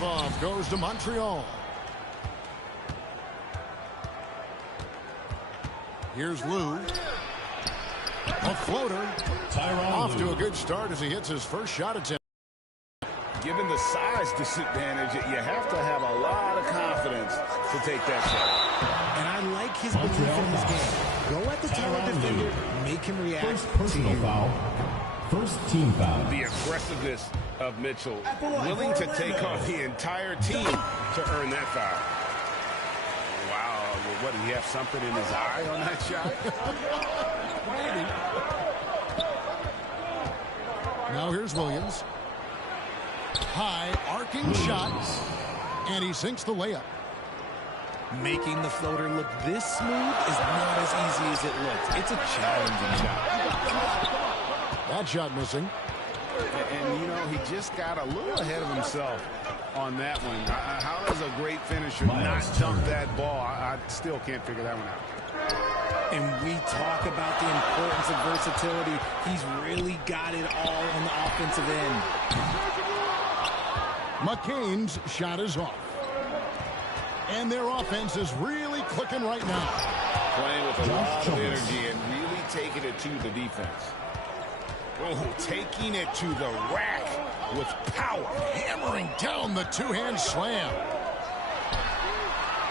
Tip-off goes to Montreal. Here's Lou. A floater. Off to a good start as he hits his first shot attempt. Given the size disadvantage, you have to have a lot of confidence to take that shot. And I like his belief in his game. Go at the taller defender, make him react. First personal foul. First team foul. The aggressiveness of Mitchell, willing to take on the entire team to earn that foul. Wow, what, did he have something in his eye on that shot? Maybe. Now here's Williams. High arcing shot, and he sinks the layup. Making the floater look this smooth is not as easy as it looks. It's a challenging shot. That shot missing. And you know, he just got a little ahead of himself on that one. How does a great finisher not dump that ball? I still can't figure that one out. And we talk about the importance of versatility. He's really got it all on the offensive end. McCain's shot is off. And their offense is really clicking right now. Playing with a lot of energy and really taking it to the defense. Oh, taking it to the rack with power. Hammering down the two-hand slam.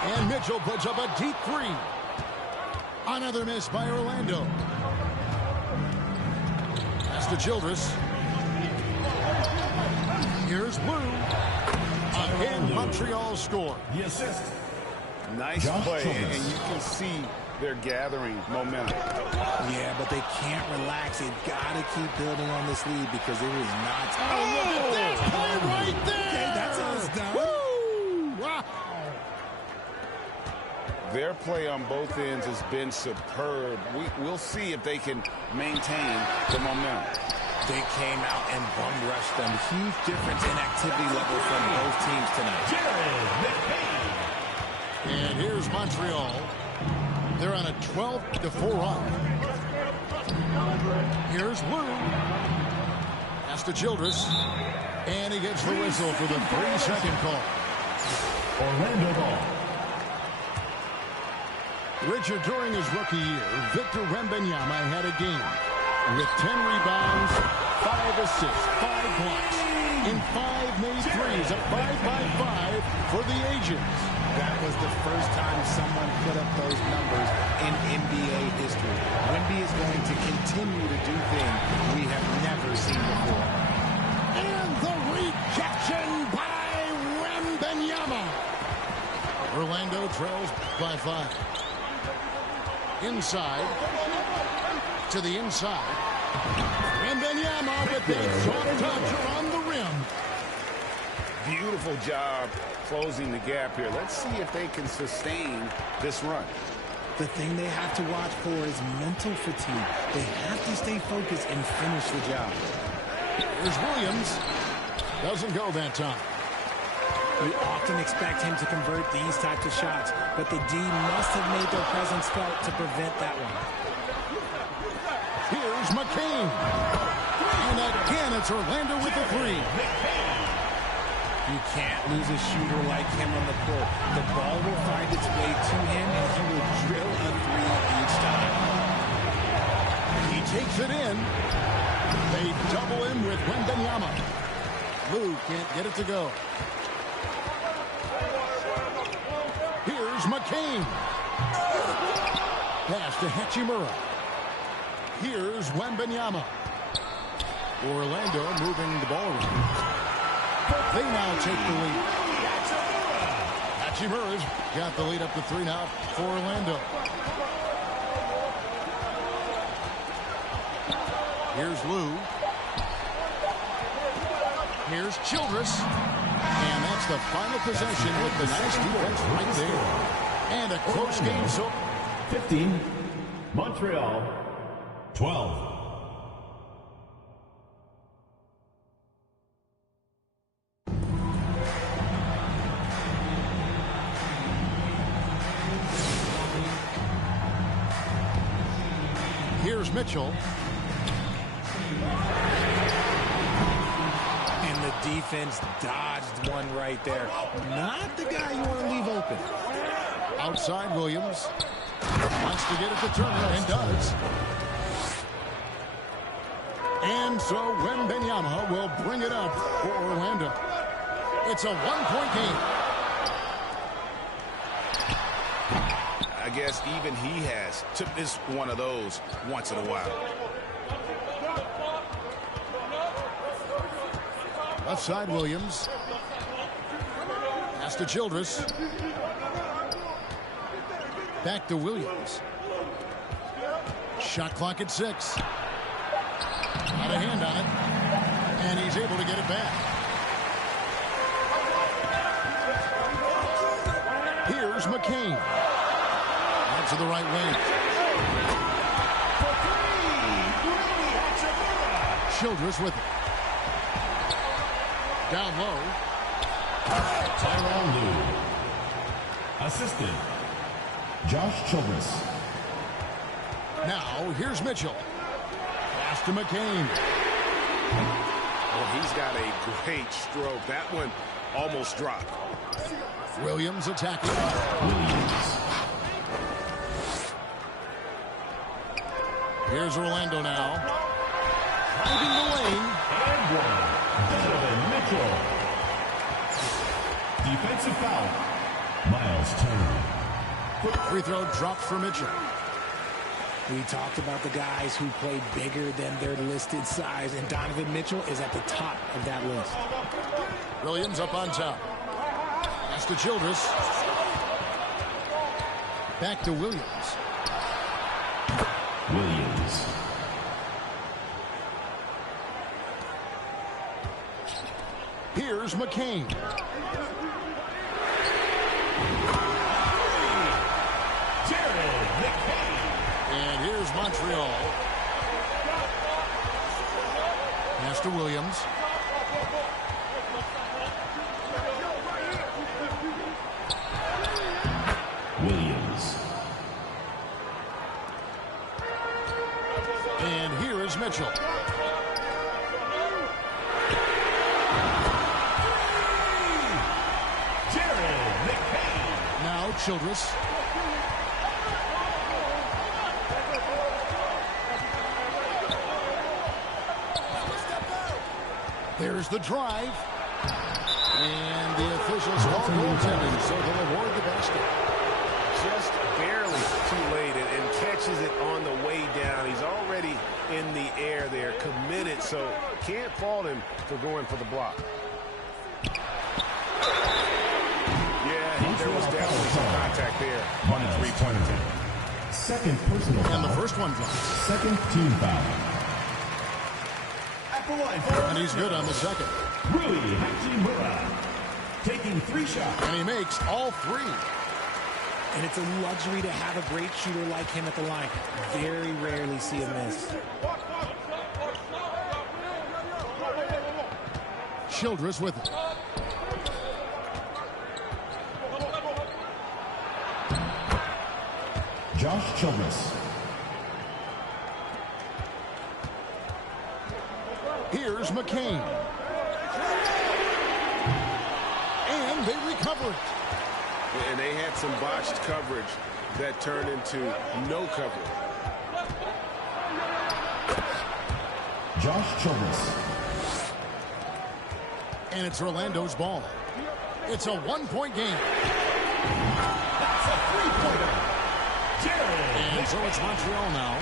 And Mitchell puts up a deep three. Another miss by Orlando. That's to Childress. Here's Blue. Again, Montreal score. The assist. Nice play, and you can see they're gathering momentum. Yeah, but they can't relax. They've got to keep building on this lead because it is not. Oh, look at that play right there! Okay, that's us done. Woo! Wow. Their play on both ends has been superb. We'll see if they can maintain the momentum. They came out and bum rushed them. Huge difference in activity level from both teams tonight. And here's Montreal. They're on a 12-4 run. Here's Lou. That's to Childress. And he gets the whistle for the 3-second call. Orlando ball. Richard, during his rookie year, Victor Wembanyama had a game with 10 rebounds, 5 assists, 5 blocks, and 5 made threes, a 5-by-5 for the ages. That was the first time someone put up those numbers in NBA history. Wemby is going to continue to do things we have never seen before. And the rejection by Wembanyama. Orlando trails by 5. Inside. To the inside. Wembanyama with a soft touch around the rim. Beautiful job closing the gap here. Let's see if they can sustain this run. The thing they have to watch for is mental fatigue. They have to stay focused and finish the job. Here's Williams. Doesn't go that time. We often expect him to convert these types of shots, but the D must have made their presence felt to prevent that one. Here's McCain. And again, it's Orlando with the 3. You can't lose a shooter like him on the court. The ball will find its way to him, and he will drill a 3 each time. He takes it in. They double him with Wembanyama. Lou can't get it to go. Here's McCain. Pass to Hachimura. Here's Wembanyama. Orlando moving the ball around. They now take the lead. Hachimura's got the lead up to 3 now for Orlando. Here's Lou. Here's Childress. And that's the final possession with the nice defense right there. And a close game. So 15. Montreal. 12. Here's Mitchell. And the D defense dodged one right there. Not the guy you want to leave open. Outside Williams. Wants to get it to Turner and does. And so Wembanyama will bring it up for Orlando. It's a one-point game. I guess even he has to miss one of those once in a while. Left side Williams. Pass to Childress. Back to Williams. Shot clock at 6. Got a hand on it. And he's able to get it back. Here's McCain. Out to the right wing. Childress with it. Down low. Tyronn Lue. Assistant, Josh Childress. Now, here's Mitchell. Pass to McCain. Well, he's got a great stroke. That one almost dropped. Williams attacking. Williams. Here's Orlando now. Driving the lane. And one. Donovan Mitchell. Defensive foul. Miles Turner. Free throw dropped for Mitchell. We talked about the guys who play bigger than their listed size, and Donovan Mitchell is at the top of that list. Williams up on top. Pass to Childress. Back to Williams. Williams. Here's McCain. And here's Montreal. Pass to Williams. Williams. And here is Mitchell. Now Childress. There's the drive. And the officials call goaltending, so they'll award the basket. Just barely too late and catches it on the way down. He's already in the air there, committed, so can't fault him for going for the block. Yeah, there was definitely some contact there on the three-point attempt. Second personal foul. And the first one drops. Second team foul. At the line for And he's good on the second. Rui Hachimura. Taking 3 shots. And he makes all 3. And it's a luxury to have a great shooter like him at the line. Very rarely see a miss. Childress with it. Josh Childress. Here's McCain. And they recover it. And they had some botched coverage that turned into no coverage. Josh Childress. And it's Orlando's ball. It's a one-point game. That's a three-pointer. And so it's Montreal now.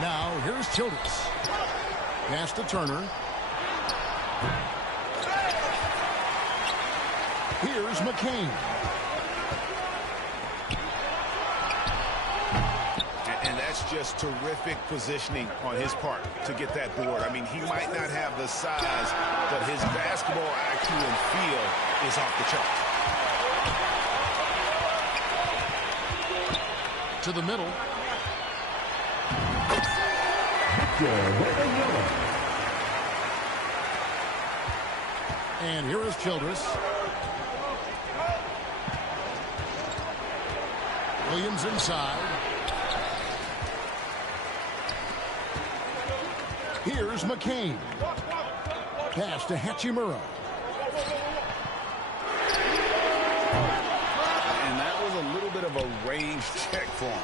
Now, here's Childress. Pass to Turner. Here's McCain. And that's just terrific positioning on his part to get that board. I mean, he might not have the size, but his basketball IQ and feel is off the chart. To the middle. And here is Childress. Williams inside. Here's McCain. Pass to Hachimura. And that was a little bit of a range check for him.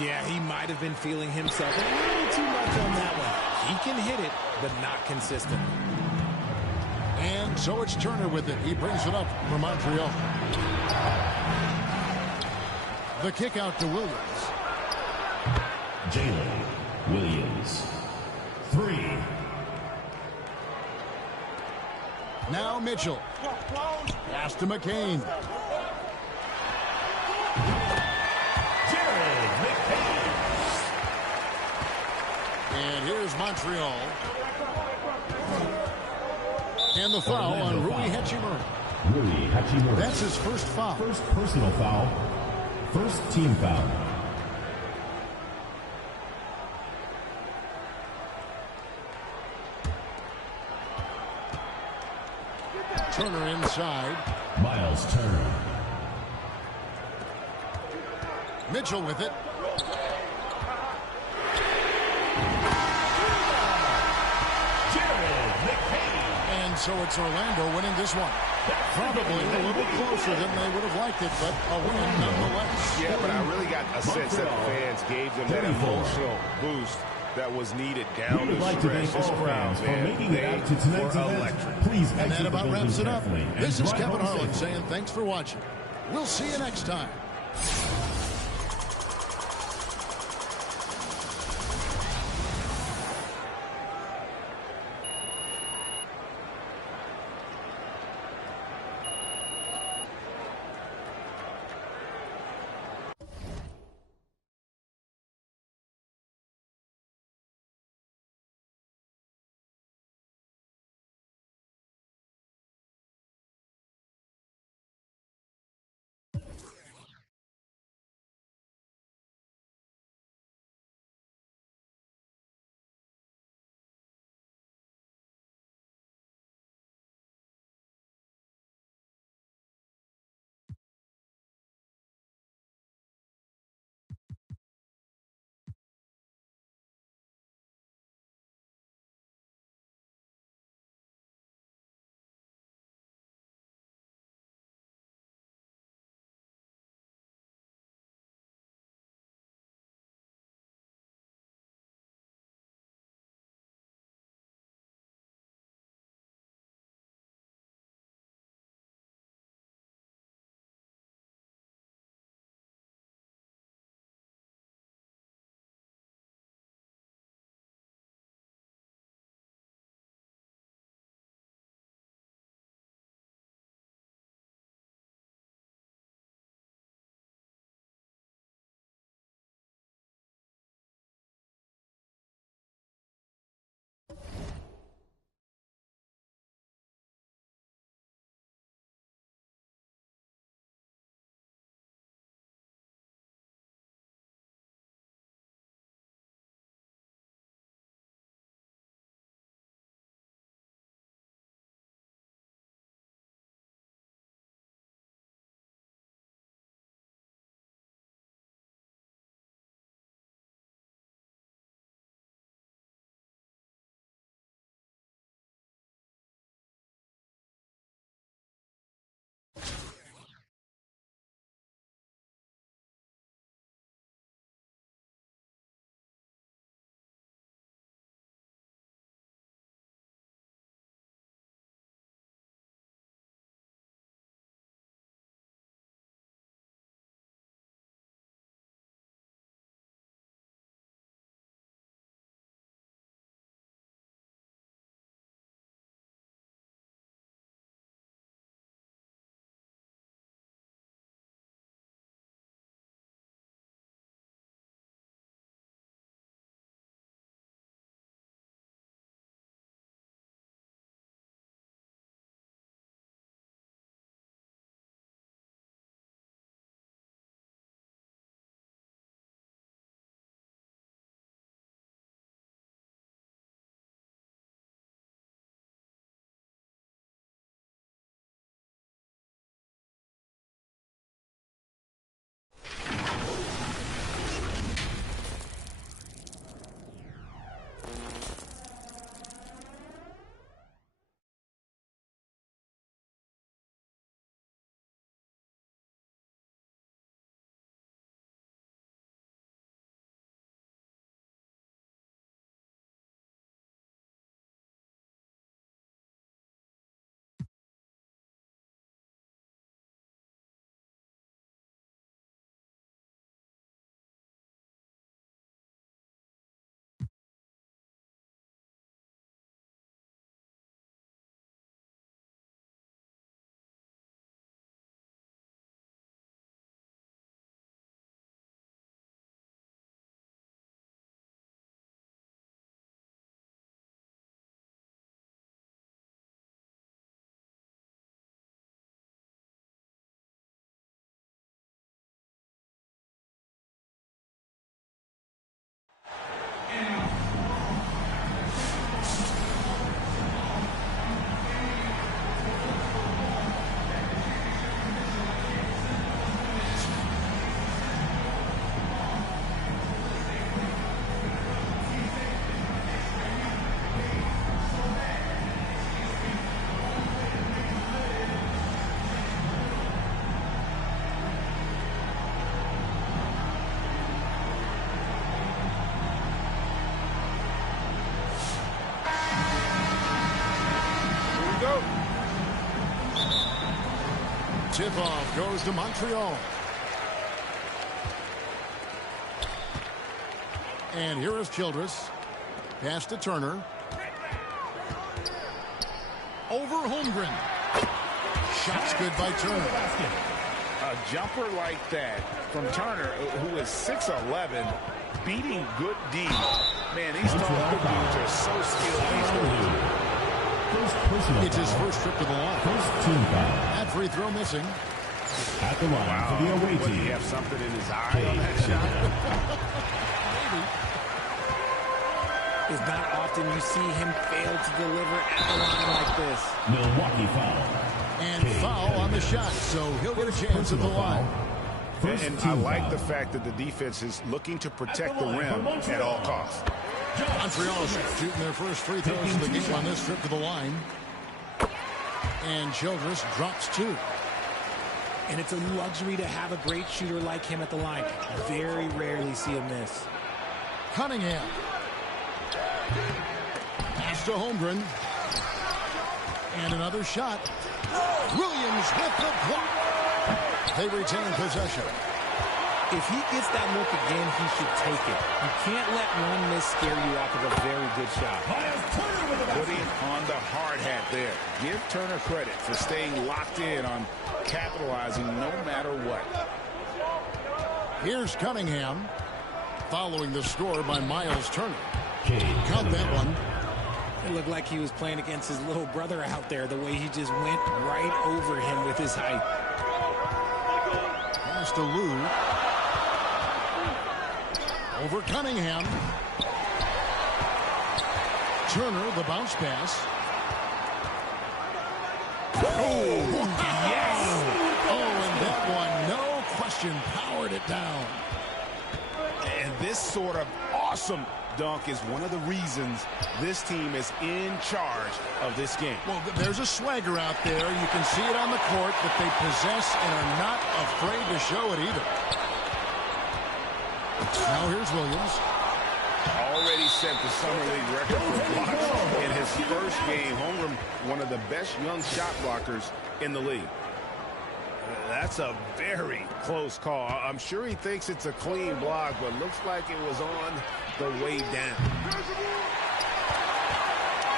Yeah, he might have been feeling himself a little too much on that one. He can hit it, but not consistently. And so it's Turner with it. He brings it up for Montreal. The kick out to Williams. Jalen Williams. 3. Now Mitchell. Pass to McCain. Jared McCain. And here's Montreal. And the foul on Rui Hachimura. Rui Hachimura. That's his first foul. First personal foul. First team foul. Turner inside. Miles Turner. Mitchell with it. Jared McCain. And so it's Orlando winning this one. Probably a little closer than they would have liked it, but a win nonetheless. Yeah, but I really got a sense that the fans gave them that 34. emotional boost that was needed down We would the like to stretch. thank This all crowd, fans for man, making it out to they tonight's were event. electric. Please And exit that the about building wraps it up. carefully and This is drive Kevin home Harlan safely. saying thanks for watching. We'll see you next time. tip-off goes to Montreal. And here is Childress. Pass to Turner. Over Holmgren. Shot's good by Turner. A jumper like that from Turner, who is 6'11", beating good D. Man, these tall good dudes are so skilled these days. It's his first trip to the line. First team foul. That free throw missing. At the line for the away Would he team. have something in his eye on that shot? It's not often you see him fail to deliver at the line like this. Milwaukee foul. And foul on the shot, so he'll get a chance at the line. And I like the fact that the defense is looking to protect the rim at all costs. Montreal's shooting their first free throws of the game on this trip to the line. And Childress drops 2. And it's a luxury to have a great shooter like him at the line. Very rarely see him miss. Cunningham. Pass to Holmgren. And another shot. Williams with the block. They retain possession. If he gets that look again, he should take it. You can't let one miss scare you off of a very good shot. Putting on the hard hat there. Give Turner credit for staying locked in on capitalizing no matter what. Here's Cunningham. Following the score by Miles Turner. Count that one. It looked like he was playing against his little brother out there, the way he just went right over him with his height. Pass to Lou. Over Cunningham. Turner, the bounce pass. Oh, yes! Oh, and that one, no question, powered it down. And this sort of awesome dunk is one of the reasons this team is in charge of this game. Well, there's a swagger out there. You can see it on the court that they possess and are not afraid to show it either. Now here's Williams. Already set the summer league record for blocks in his first game. Holmgren, one of the best young shot blockers in the league. That's a very close call. I'm sure he thinks it's a clean block, but looks like it was on the way down.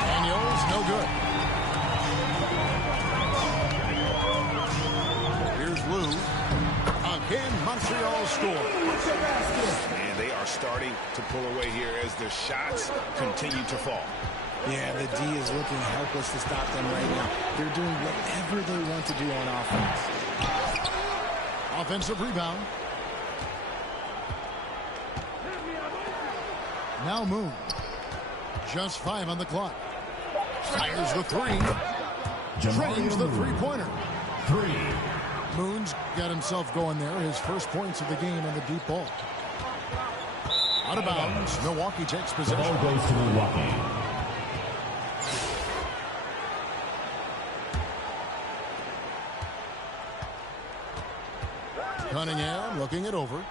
Daniels, no good. Here's Lou. Again, Montreal scores. And they are starting to pull away here as the shots continue to fall. Yeah, the D is looking helpless to stop them right now. They're doing whatever they want to do on offense. Offensive rebound. Now Moon. Just 5 on the clock. Fires the 3. Drains the three-pointer. 3. Moon's got himself going there. His first points of the game on the deep ball. Out of bounds. Milwaukee takes The possession. ball goes to Milwaukee. Cunningham looking it over.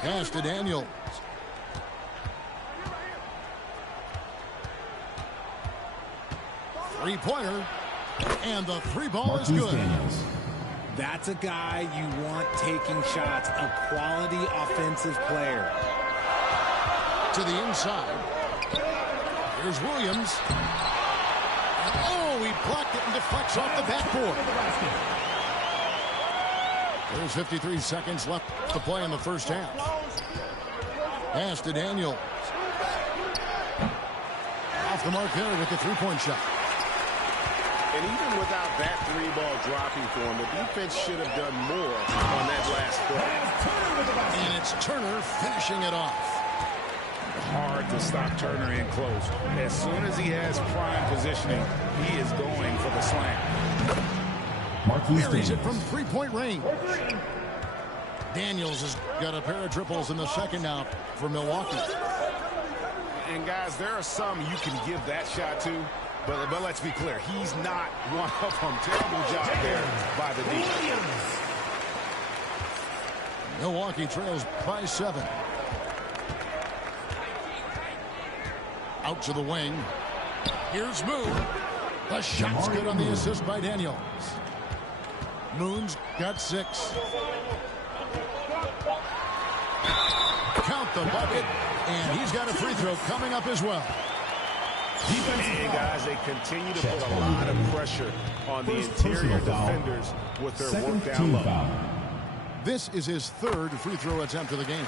Pass to Daniels. Three-pointer. And the 3-ball is good. Daniels. That's a guy you want taking shots, a quality offensive player. To the inside. Here's Williams. And oh, he blocked it and deflects off the backboard. There's 53 seconds left to play in the first half. Pass to Daniels. Off the mark there with the three-point shot. And even without that 3-ball dropping for him, the defense should have done more on that last play. And it's Turner finishing it off. Hard to stop Turner in close. As soon as he has prime positioning, he is going for the slam. Buries it from three-point range. Daniels has got a pair of triples in the second now for Milwaukee. And guys, there are some you can give that shot to, but let's be clear, he's not one of them. Terrible job there by the defense. Milwaukee trails by 7. Out to the wing. Here's Moon. The shot's good on the assist by Daniels. Moon's got 6. Count the bucket, and he's got a free throw coming up as well. And guys, they continue to put a lot of pressure on the interior defenders with their work down low. This is his 3rd free throw attempt of the game.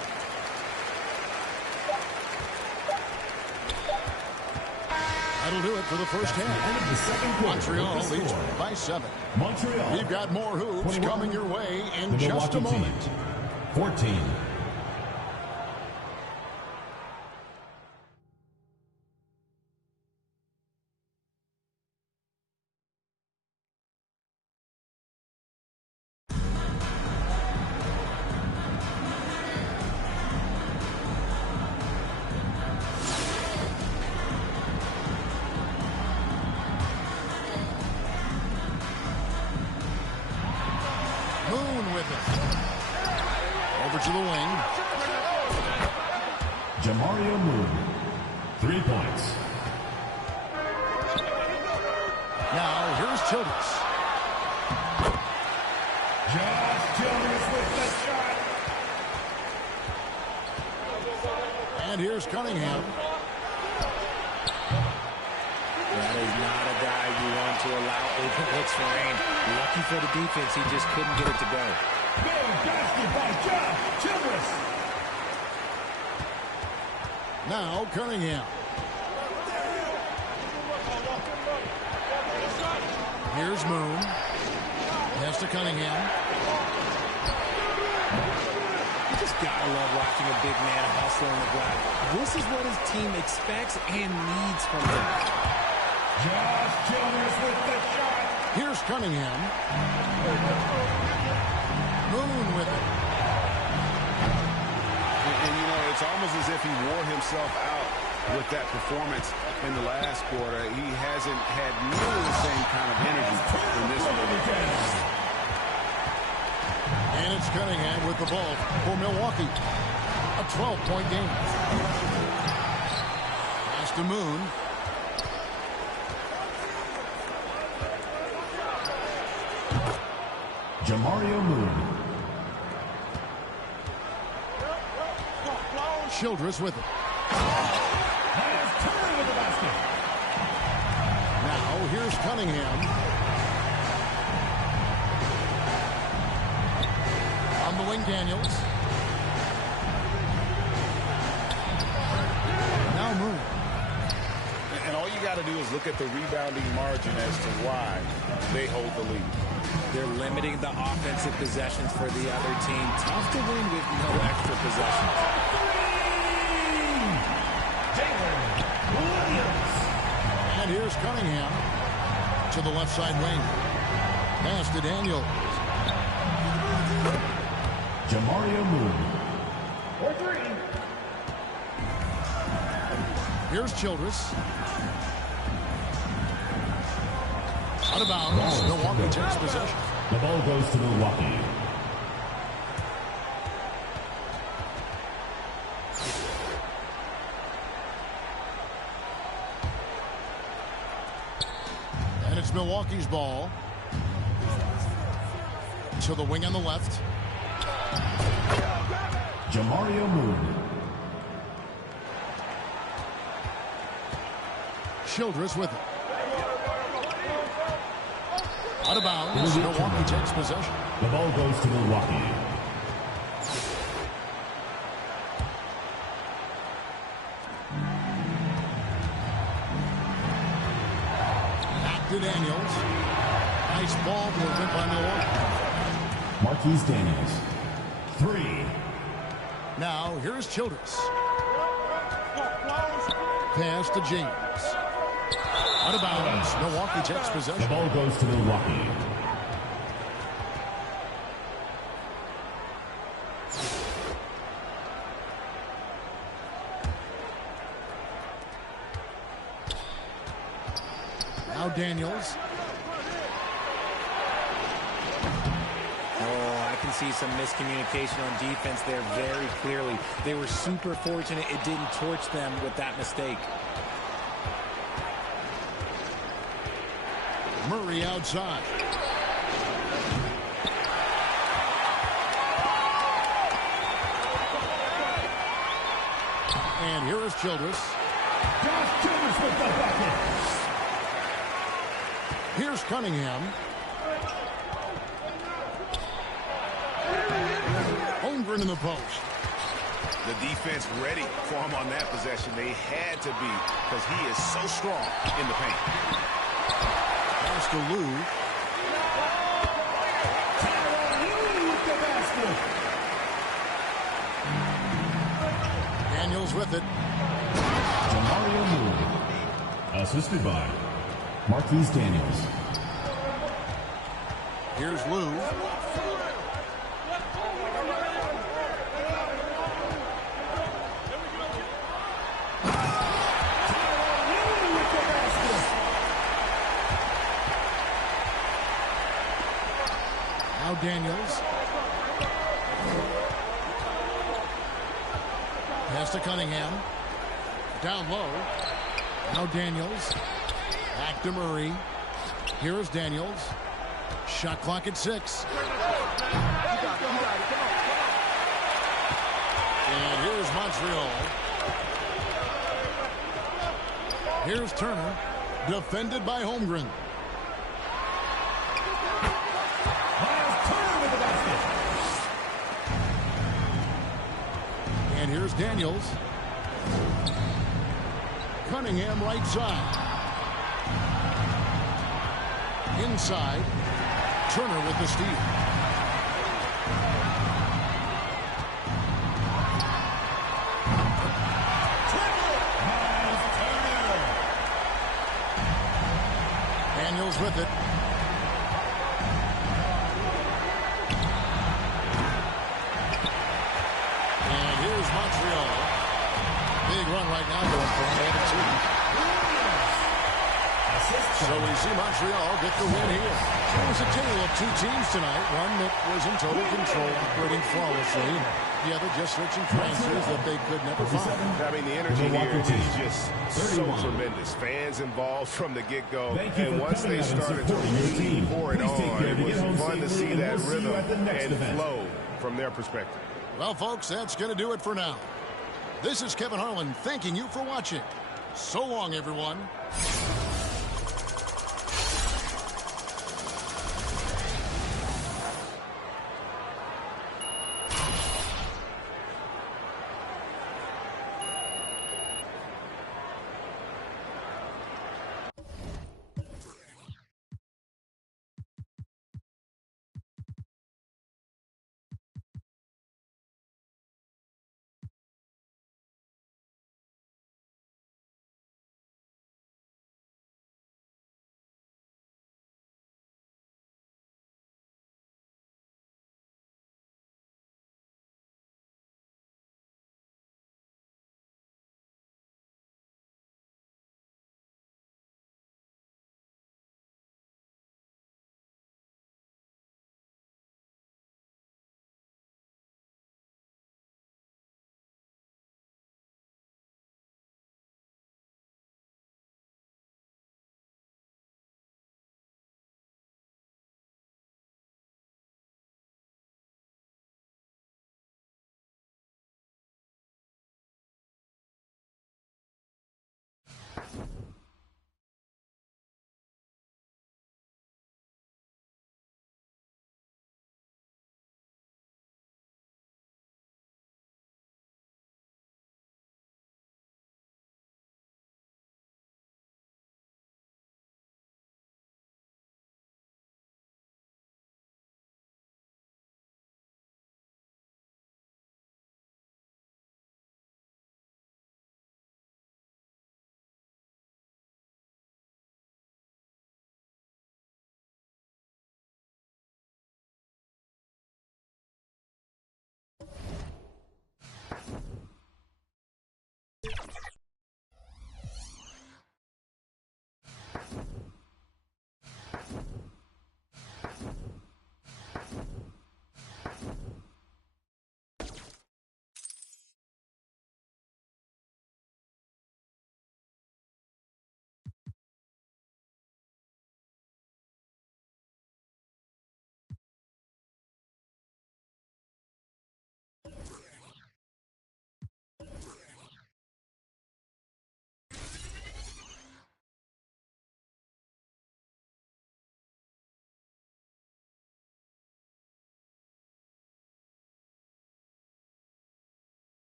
That'll do it for the first half. Montreal leads by 7. We've got more hoops coming your way in just a moment. 14. Moon with it. Over to the wing. Jamario Moon. 3 points. Now here's Childress. Josh Childress with the shot. And here's Cunningham. That is not a guy you want to allow open looks for aim. Lucky for the defense, he just couldn't get it to go. Big basket by Josh Childress. Now Cunningham. Here's Moon. Pass to Cunningham. You just gotta love watching a big man hustle on the ground. This is what his team expects and needs from him. Josh Childress with the shot. Here's Cunningham. Moon with it. And you know, it's almost as if he wore himself out with that performance in the last quarter. He hasn't had nearly the same kind of energy in this one. And it's Cunningham with the ball for Milwaukee. A 12-point game. Pass to Moon. Jamario Moon. Childress with it. With the basket. Now here's Cunningham. On the wing, Daniels. Now Moon. And all you got to do is look at the rebounding margin as to why they hold the lead. They're limiting the offensive possessions for the other team. Tough to win with no extra possessions. And here's Cunningham to the left side wing. Pass to Daniels. Jamario Moon. Here's Childress. Out of bounds. Milwaukee takes possession. The ball goes to Milwaukee. And it's Milwaukee's ball. To the wing on the left. Jamario Moon. Childress with it. Out of bounds. Milwaukee takes possession. The ball goes to Milwaukee. Back to Daniels. Nice ball movement by Milwaukee. Marquise Daniels. 3. Now here's Childress. Pass to James. Out of bounds. Milwaukee takes The possession. ball goes to Milwaukee. Now Daniels. Oh, I can see some miscommunication on defense there very clearly. They were super fortunate it didn't torch them with that mistake. Murray outside. Childress. Josh Childress with the bucket. Here's Cunningham. Holmgren in the post. The defense ready for him on that possession. They had to be because he is so strong in the paint. Pass to Lou. With the basket. Daniels with it. Jamario Moore. Assisted by Marquise Daniels. Here's Lou. Now Daniels. Pass to Cunningham. Down low. Now Daniels. Back to Murray. Here is Daniels. Shot clock at 6. And here's Montreal. Here's Turner. Defended by Holmgren. Miles Turner with the basket. And here's Daniels. Cunningham right side. Inside. Turner with the steal. Miles Turner. Daniels with it. And here's Montreal. Big run right now going for an 2. So we see Montreal get the win here. It was a tale of two teams tonight. One that was in total control, operating flawlessly. The other just searching for answers that they could never find. I mean, the energy here is just so tremendous. Fans involved from the get-go. And once they started to really pour it on, it was fun to see that rhythm and flow from their perspective. Well, folks, that's going to do it for now. This is Kevin Harlan thanking you for watching. So long, everyone.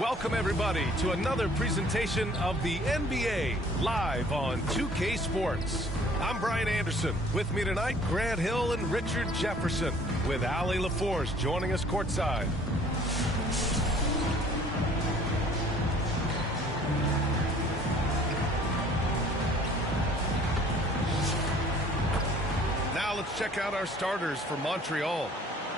welcome everybody to another presentation of the NBA live on 2K Sports. I'm Brian Anderson. With me tonight, Grant Hill and Richard Jefferson, with Ali LaForce joining us courtside. Now let's check out our starters for Montreal.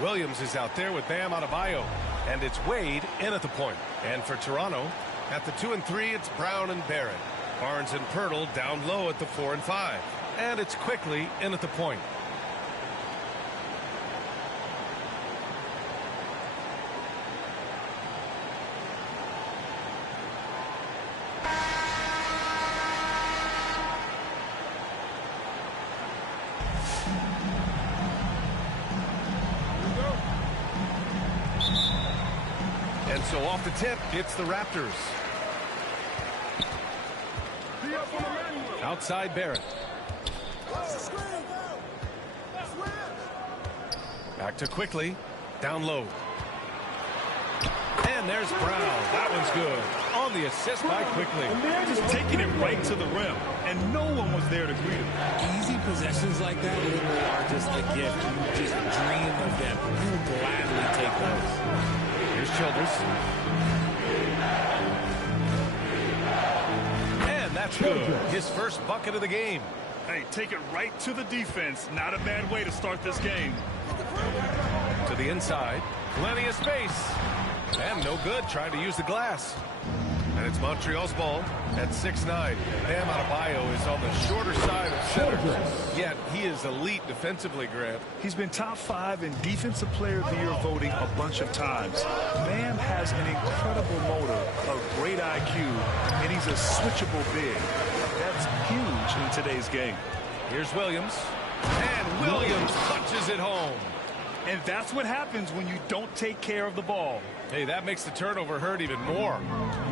Williams is out there with Bam Adebayo, and it's Wade in at the point. And for Toronto, at the 2 and 3, it's Brown and Barrett. Barnes and Pirtle down low at the 4 and 5. And it's Quickly in at the point. And so off the tip, it's the Raptors. Outside Barrett. Back to Quickly. Down low. And there's Brown. That one's good. On the assist by Quickly. Just taking it right to the rim, and no one was there to greet him. Easy possessions like that literally are just a gift. You just dream of them. You gladly take those. Here's Childress. And that's good. His first bucket of the game. Hey, take it right to the defense. Not a bad way to start this game. To the inside. Plenty of space. And no good. Trying to use the glass. And it's Montreal's ball at 6'9". Bam Adebayo is on the shorter side of center. Yet he is elite defensively, Grant. He's been top 5 in Defensive Player of the Year voting a bunch of times. Bam has an incredible motor, a great IQ, and he's a switchable big. That's huge in today's game. Here's Williams. And Williams punches it home. And that's what happens when you don't take care of the ball. Hey, that makes the turnover hurt even more.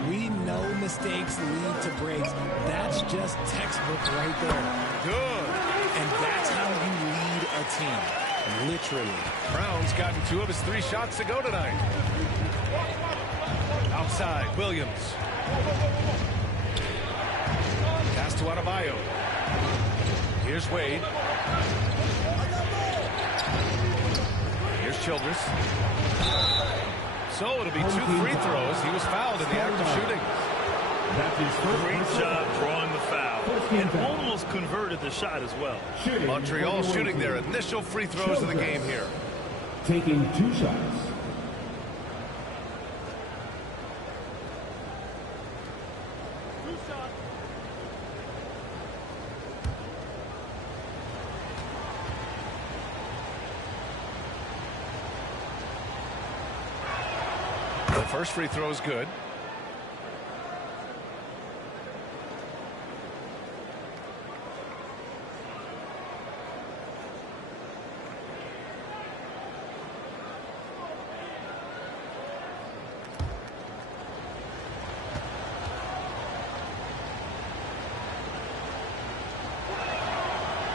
We know mistakes lead to breaks. That's just textbook right there. Good. And that's how you lead a team. Literally. Brown's gotten 2 of his 3 shots to go tonight. Outside, Williams. Pass to Adebayo. Here's Wade. Here's Childress. So it'll be 2 free throws. He was fouled in the act of shooting. Great job drawing the foul. And almost converted the shot as well. Montreal shooting their initial free throws of the game here. Taking 2 shots. The first free throw is good.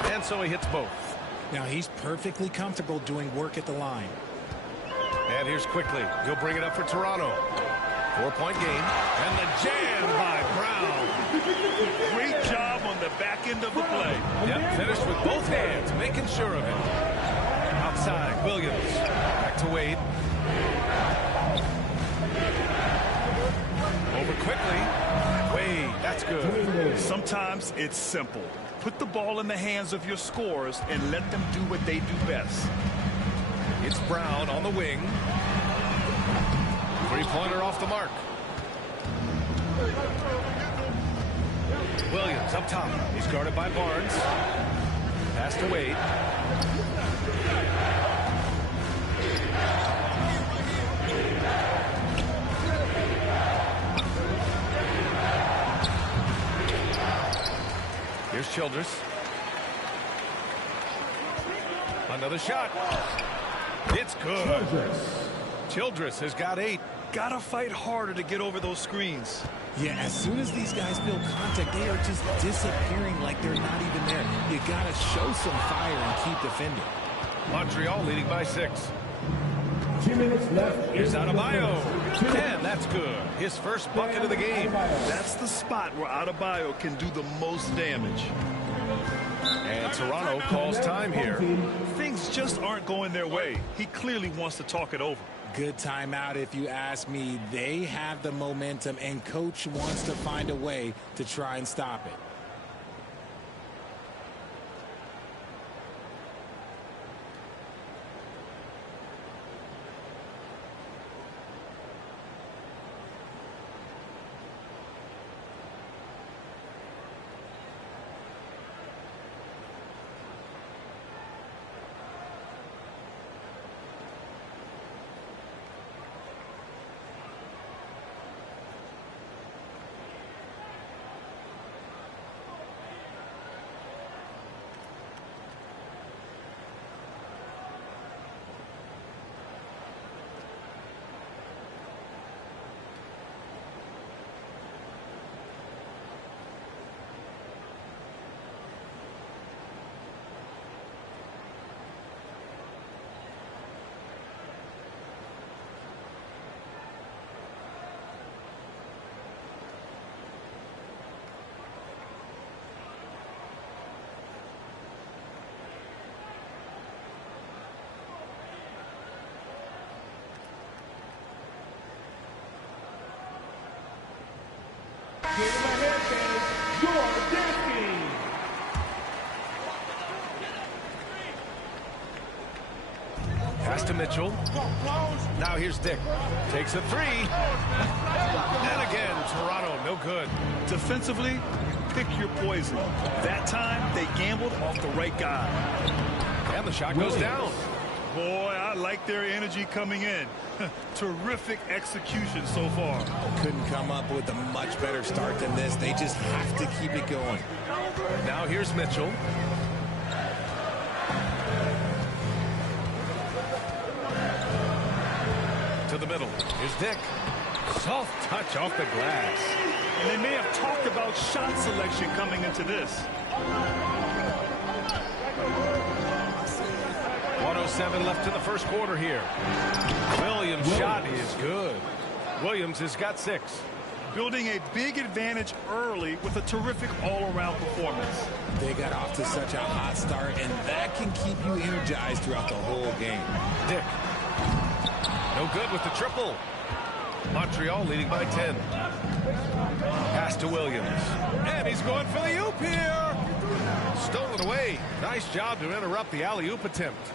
And so he hits both. Now he's perfectly comfortable doing work at the line. And here's Quickly. He'll bring it up for Toronto. 4-point game. And the jam by Brown. Great job on the back end of the play. Yep, finished with both hands, making sure of it. Outside, Williams. Back to Wade. Over Quickly. Wade, that's good. Sometimes it's simple. Put the ball in the hands of your scorers and let them do what they do best. It's Brown on the wing. Three-pointer off the mark. Williams up top. He's guarded by Barnes. Pass to Wade. Here's Childress. Another shot. It's good. Childress has got 8. Gotta fight harder to get over those screens. Yeah, as soon as these guys feel contact, they are just disappearing like they're not even there. You gotta show some fire and keep defending. Montreal leading by 6. 2 minutes left. Here's Adebayo. And that's good. His first bucket of the game. That's the spot where Adebayo can do the most damage. And Toronto calls time here. Things just aren't going their way. He clearly wants to talk it over. Good timeout if you ask me. They have the momentum, and coach wants to find a way to try and stop it. Give him a hand fake. You're dancing. Pass to Mitchell. Now here's Dick. Takes a three. And again, Toronto, no good. Defensively, pick your poison. That time, they gambled off the right guy. And the shot goes down. Boy, I like their energy coming in. Terrific execution so far. Couldn't come up with a much better start than this. They just have to keep it going. Now here's Mitchell. To the middle. Here's Dick. Soft touch off the glass. And they may have talked about shot selection coming into this. 1:07 left in the first quarter here. Williams' shot is good. Williams has got 6. Building a big advantage early with a terrific all-around performance. They got off to such a hot start, and that can keep you energized throughout the whole game. Dick. No good with the triple. Montreal leading by 10. Pass to Williams. And he's going for the oop here. Stolen away. Nice job to interrupt the alley-oop attempt.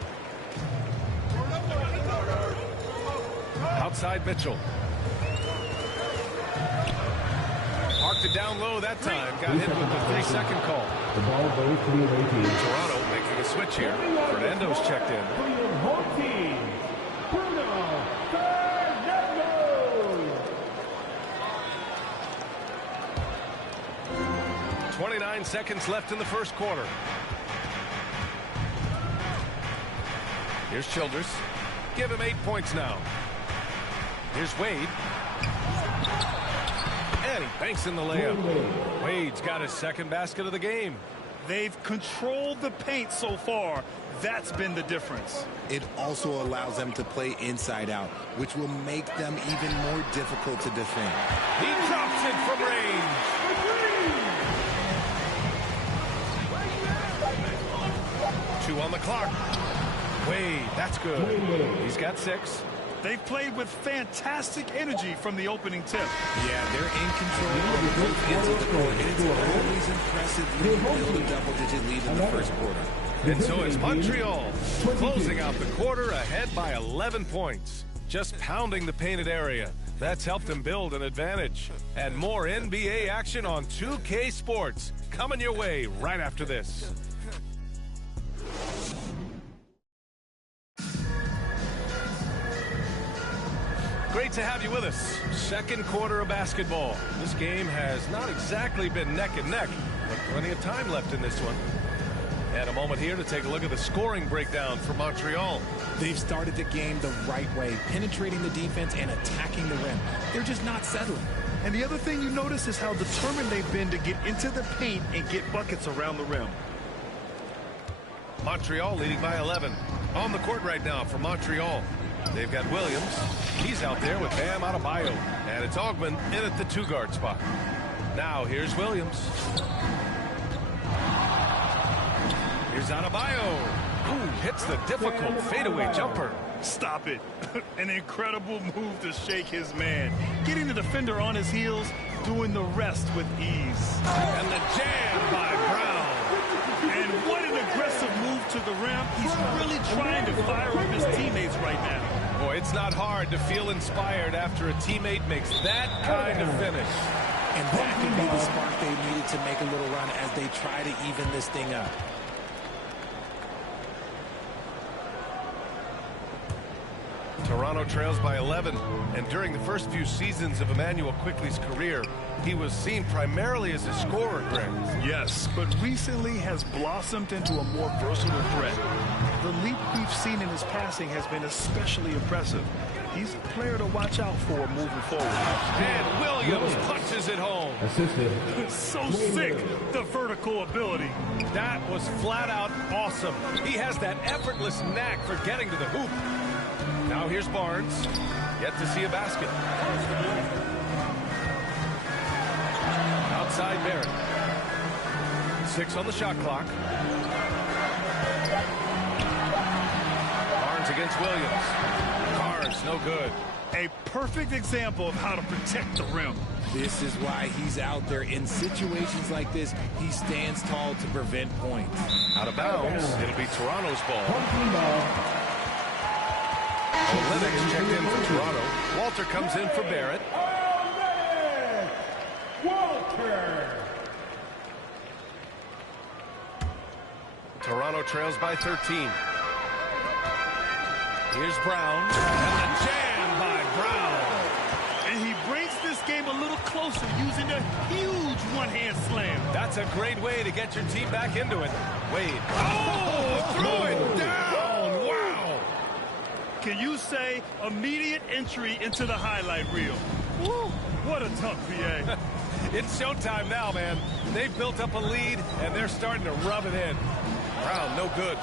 Outside Mitchell. Parked it down low that time. Got hit with the 3-second call. The ball goes to the away team. Toronto making a switch here. Fernando's checked in. For your home team, Bruno Fernando. 29 seconds left in the first quarter. Here's Childers. Give him 8 points now. Here's Wade. And he banks in the layup. Wade's got his second basket of the game. They've controlled the paint so far. That's been the difference. It also allows them to play inside out, which will make them even more difficult to defend. He drops it from range. 2 on the clock. Wade, that's good. He's got 6. They've played with fantastic energy from the opening tip. Yeah, they're in control of both ends of the court. It's always impressive when you build a double-digit lead in the first quarter. And so it's Montreal closing out the quarter ahead by 11 points. Just pounding the painted area. That's helped them build an advantage. And more NBA action on 2K Sports coming your way right after this. Great to have you with us. Second quarter of basketball. This game has not exactly been neck and neck, but plenty of time left in this one. And a moment here to take a look at the scoring breakdown for Montreal. They've started the game the right way, penetrating the defense and attacking the rim. They're just not settling. And the other thing you notice is how determined they've been to get into the paint and get buckets around the rim. Montreal leading by 11. On the court right now for Montreal. They've got Williams. He's out there with Bam Adebayo. And it's Augman in at the 2-guard spot. Now here's Williams. Here's Adebayo. Ooh, hits the difficult fadeaway jumper. Stop it. An incredible move to shake his man. Getting the defender on his heels, doing the rest with ease. And the jam by Brown. And what an aggressive move to the rim. He's really trying to fire up his teammates right now. Boy, it's not hard to feel inspired after a teammate makes that kind of finish. And that could be the spark they needed to make a little run as they try to even this thing up. Toronto trails by 11, and during the first few seasons of Immanuel Quickley's career, he was seen primarily as a scorer, Greg. Yes, but recently has blossomed into a more versatile threat. The leap we've seen in his passing has been especially impressive. He's a player to watch out for moving forward. And Williams punches it home. So sick, the vertical ability. That was flat out awesome. He has that effortless knack for getting to the hoop. Now here's Barnes. Yet to see a basket. Outside Barrett. 6 on the shot clock. Barnes against Williams. Barnes, no good. A perfect example of how to protect the rim. This is why he's out there. In situations like this, he stands tall to prevent points. Out of bounds. It'll be Toronto's ball. Olynyk checked in for Toronto. Walter comes in for Barrett. Walter. Toronto trails by 13. Here's Brown. And the jam by Brown. And he brings this game a little closer using a huge one-hand slam. That's a great way to get your team back into it. Wade. Oh, throw it down. Wow. Can you say immediate entry into the highlight reel? Woo, what a tough PA. It's showtime now, man. They've built up a lead, and they're starting to rub it in. Brown, no good.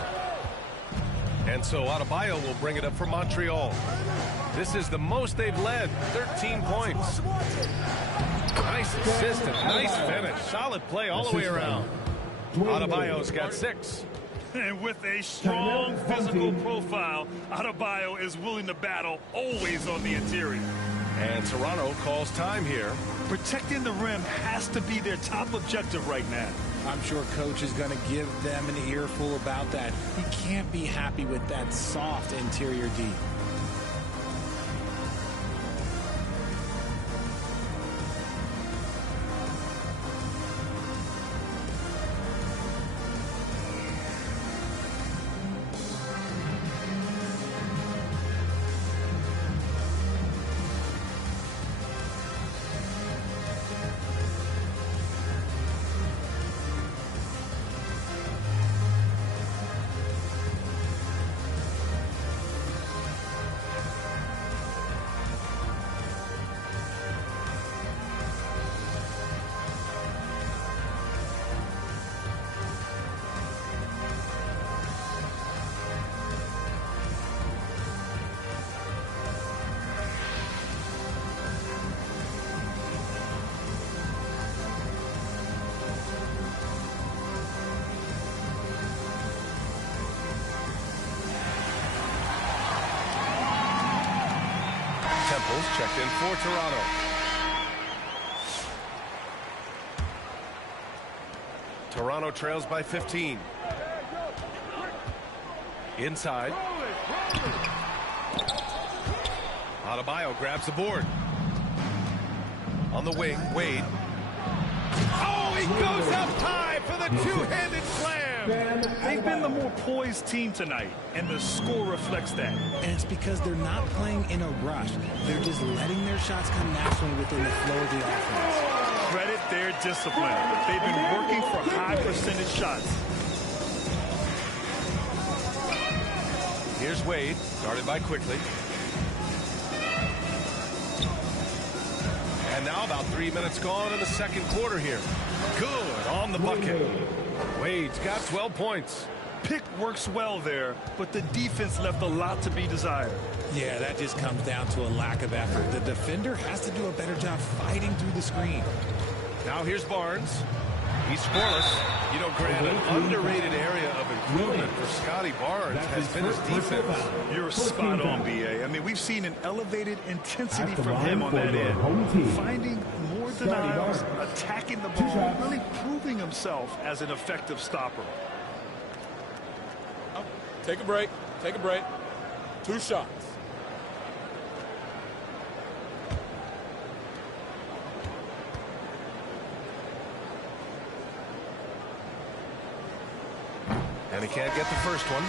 And so Adebayo will bring it up for Montreal. This is the most they've led, 13 points. Nice assist and nice finish. Solid play all the way around. Adebayo's got 6. And with a strong physical profile, Adebayo is willing to battle, always on the interior. And Toronto calls time here. Protecting the rim has to be their top objective right now. I'm sure coach is going to give them an earful about that. He can't be happy with that soft interior D. Checked in for Toronto. Toronto trails by 15. Inside. Adebayo grabs the board. On the wing, Wade. Oh, he goes up high for the two-handed slam. They've been the more poised team tonight, and the score reflects that. And it's because they're not playing in a rush. They're just letting their shots come naturally within the flow of the offense. Credit their discipline. They've been working for high percentage shots. Here's Wade, guarded by Quickley. And now about 3 minutes gone in the second quarter here. Good on the bucket. Wade's got 12 points. pick works well there, but the defense left a lot to be desired. Yeah, that just comes down to a lack of effort. The defender has to do a better job fighting through the screen. Now here's Barnes. He's scoreless. You know, Grant, an underrated area of improvement for Scotty Barnes has been his defense. You're spot on, B.A. I mean, we've seen an elevated intensity from him on that end. Finding more denials, attacking the ball, really proving himself as an effective stopper. Take a break. Take a break. 2 shots. And he can't get the first one.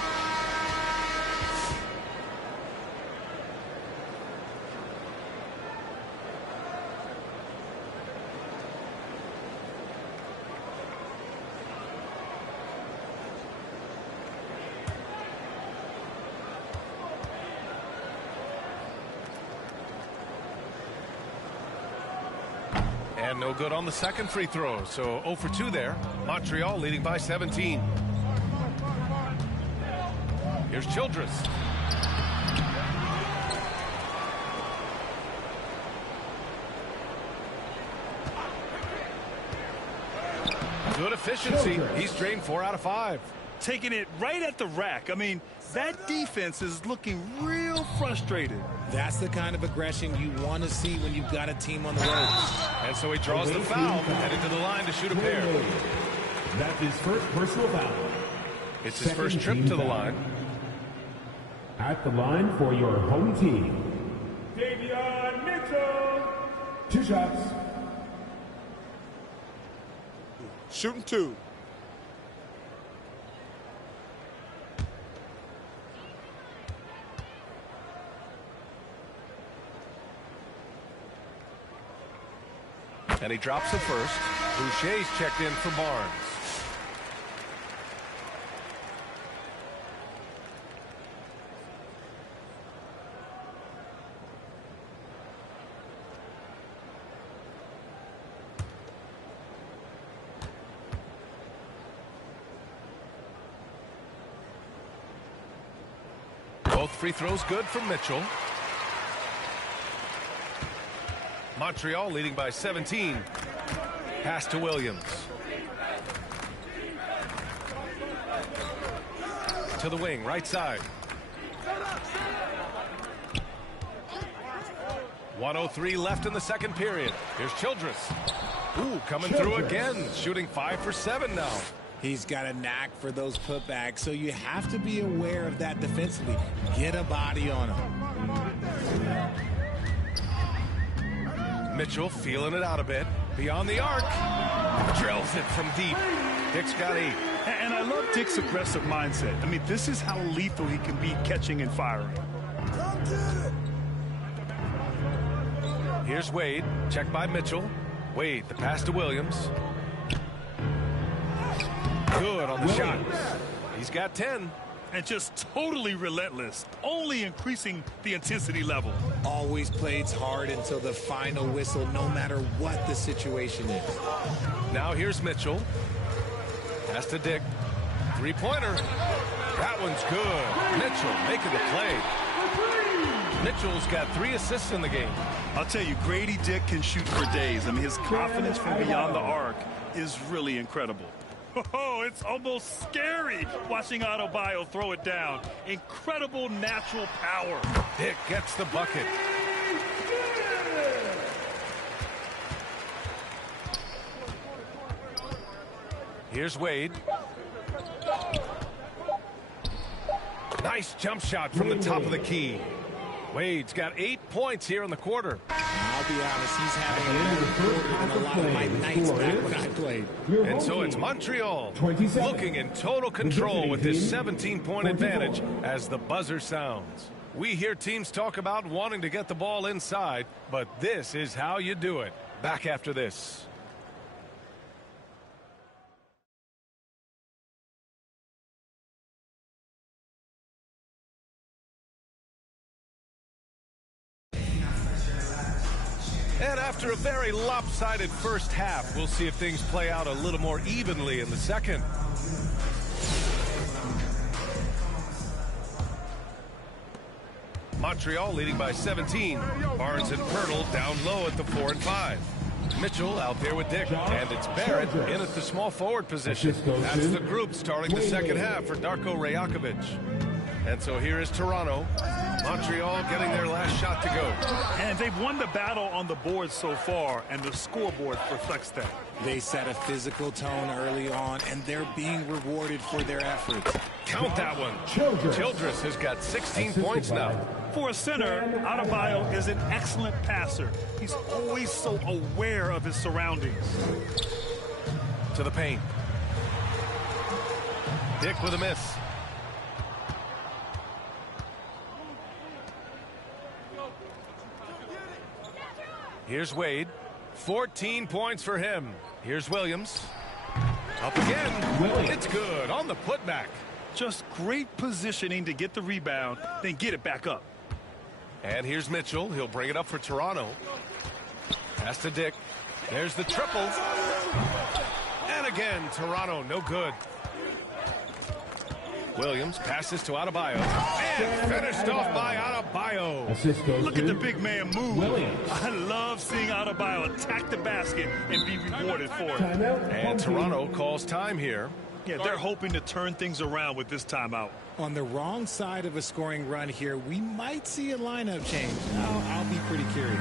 And no good on the second free throw. So 0 for 2 there. Montreal leading by 17. Here's Childress. Good efficiency. He's drained 4 out of 5. Taking it right at the rack. I mean, that defense is looking real frustrated. That's the kind of aggression you want to see when you've got a team on the ropes. And so he draws the foul, headed to the line to shoot a pair. That's his first personal foul. It's his first trip to the line. At the line for your home team, Davion Mitchell. 2 shots. Shooting 2. And he drops the first. Boucher's checked in for Barnes. Both free throws good from Mitchell. Montreal leading by 17. Pass to Williams. To the wing, right side. 1:03 left in the second period. Here's Childress. Ooh, coming through again. Shooting 5 for 7 now. He's got a knack for those putbacks, so you have to be aware of that defensively. Get a body on him. Mitchell feeling it out a bit. Beyond the arc. Drills it from deep. Dick's got 8. And I love Dick's aggressive mindset. I mean, this is how lethal he can be catching and firing. Here's Wade. Checked by Mitchell. Wade, the pass to Williams. Good on the shot. He's got 10. And just totally relentless, only increasing the intensity level. Always plays hard until the final whistle, no matter what the situation is. Now here's Mitchell. Pass to Dick. 3-pointer. That one's good. Mitchell making the play. Mitchell's got 3 assists in the game. I'll tell you, Grady Dick can shoot for days. I mean, his confidence from beyond the arc is really incredible. Oh, it's almost scary watching Adebayo throw it down. Incredible natural power. Dick gets the bucket. Here's Wade. Nice jump shot from the top of the key. Wade's got 8 points here in the quarter. I'll be honest, he's having a better quarter than a lot of my nights back when I played. And so it's Montreal looking in total control with this 17-point advantage as the buzzer sounds. We hear teams talk about wanting to get the ball inside, but this is how you do it. Back after this. And after a very lopsided first half, we'll see if things play out a little more evenly in the second. Montreal leading by 17. Barnes and Pirtle down low at the 4 and 5. Mitchell out there with Dick, and it's Barrett in at the small forward position. That's the group starting the second half for Darko Rajakovic. And so here is Toronto. Montreal getting their last shot to go. And they've won the battle on the board so far, and the scoreboard reflects that. They set a physical tone early on, and they're being rewarded for their efforts. Count that one. Childress has got 16 points now. For a center, Adebayo is an excellent passer. He's always so aware of his surroundings. To the paint. Dick with a miss. Here's Wade. 14 points for him. Here's Williams. Up again. It's good on the putback. Just great positioning to get the rebound, then get it back up. And here's Mitchell. He'll bring it up for Toronto. Pass to Dick. There's the triple. And again, Toronto, no good. Williams passes to Adebayo. And finished off by Adebayo. Look at the big man move. I love seeing Adebayo attack the basket and be rewarded for it. And Toronto calls time here. Yeah, they're hoping to turn things around with this timeout. On the wrong side of a scoring run here, we might see a lineup change. I'll be pretty curious.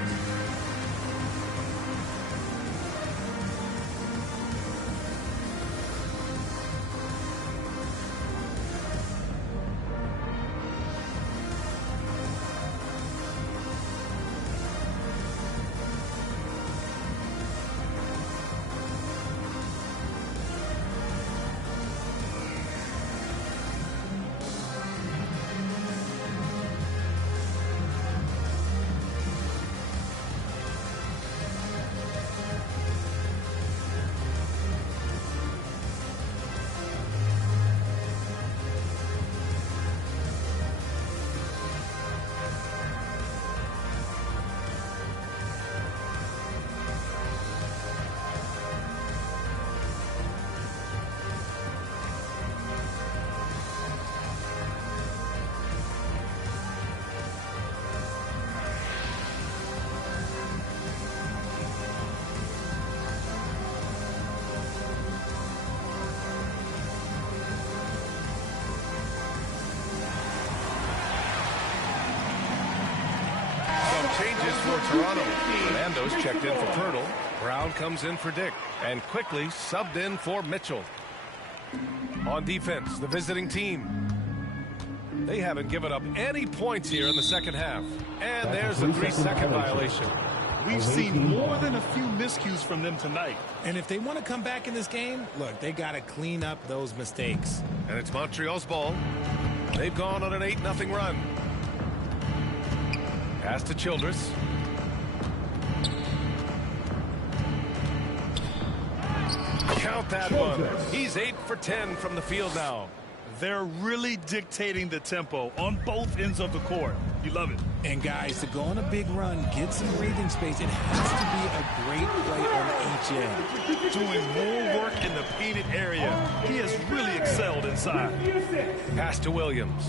Changes for Toronto. Fernando's checked in for Pirtle. Brown comes in for Dick. And quickly subbed in for Mitchell. On defense, the visiting team. They haven't given up any points here in the second half. And there's a 3-second violation. We've seen more than a few miscues from them tonight. And if they want to come back in this game, look, they got to clean up those mistakes. And it's Montreal's ball. They've gone on an 8-0 run. Pass to Childress. Count that one. He's 8 for 10 from the field now. They're really dictating the tempo on both ends of the court. You love it. And guys, to go on a big run, get some breathing space, it has to be a great play on each end. Doing more work in the painted area. He has really excelled inside. Pass to Williams.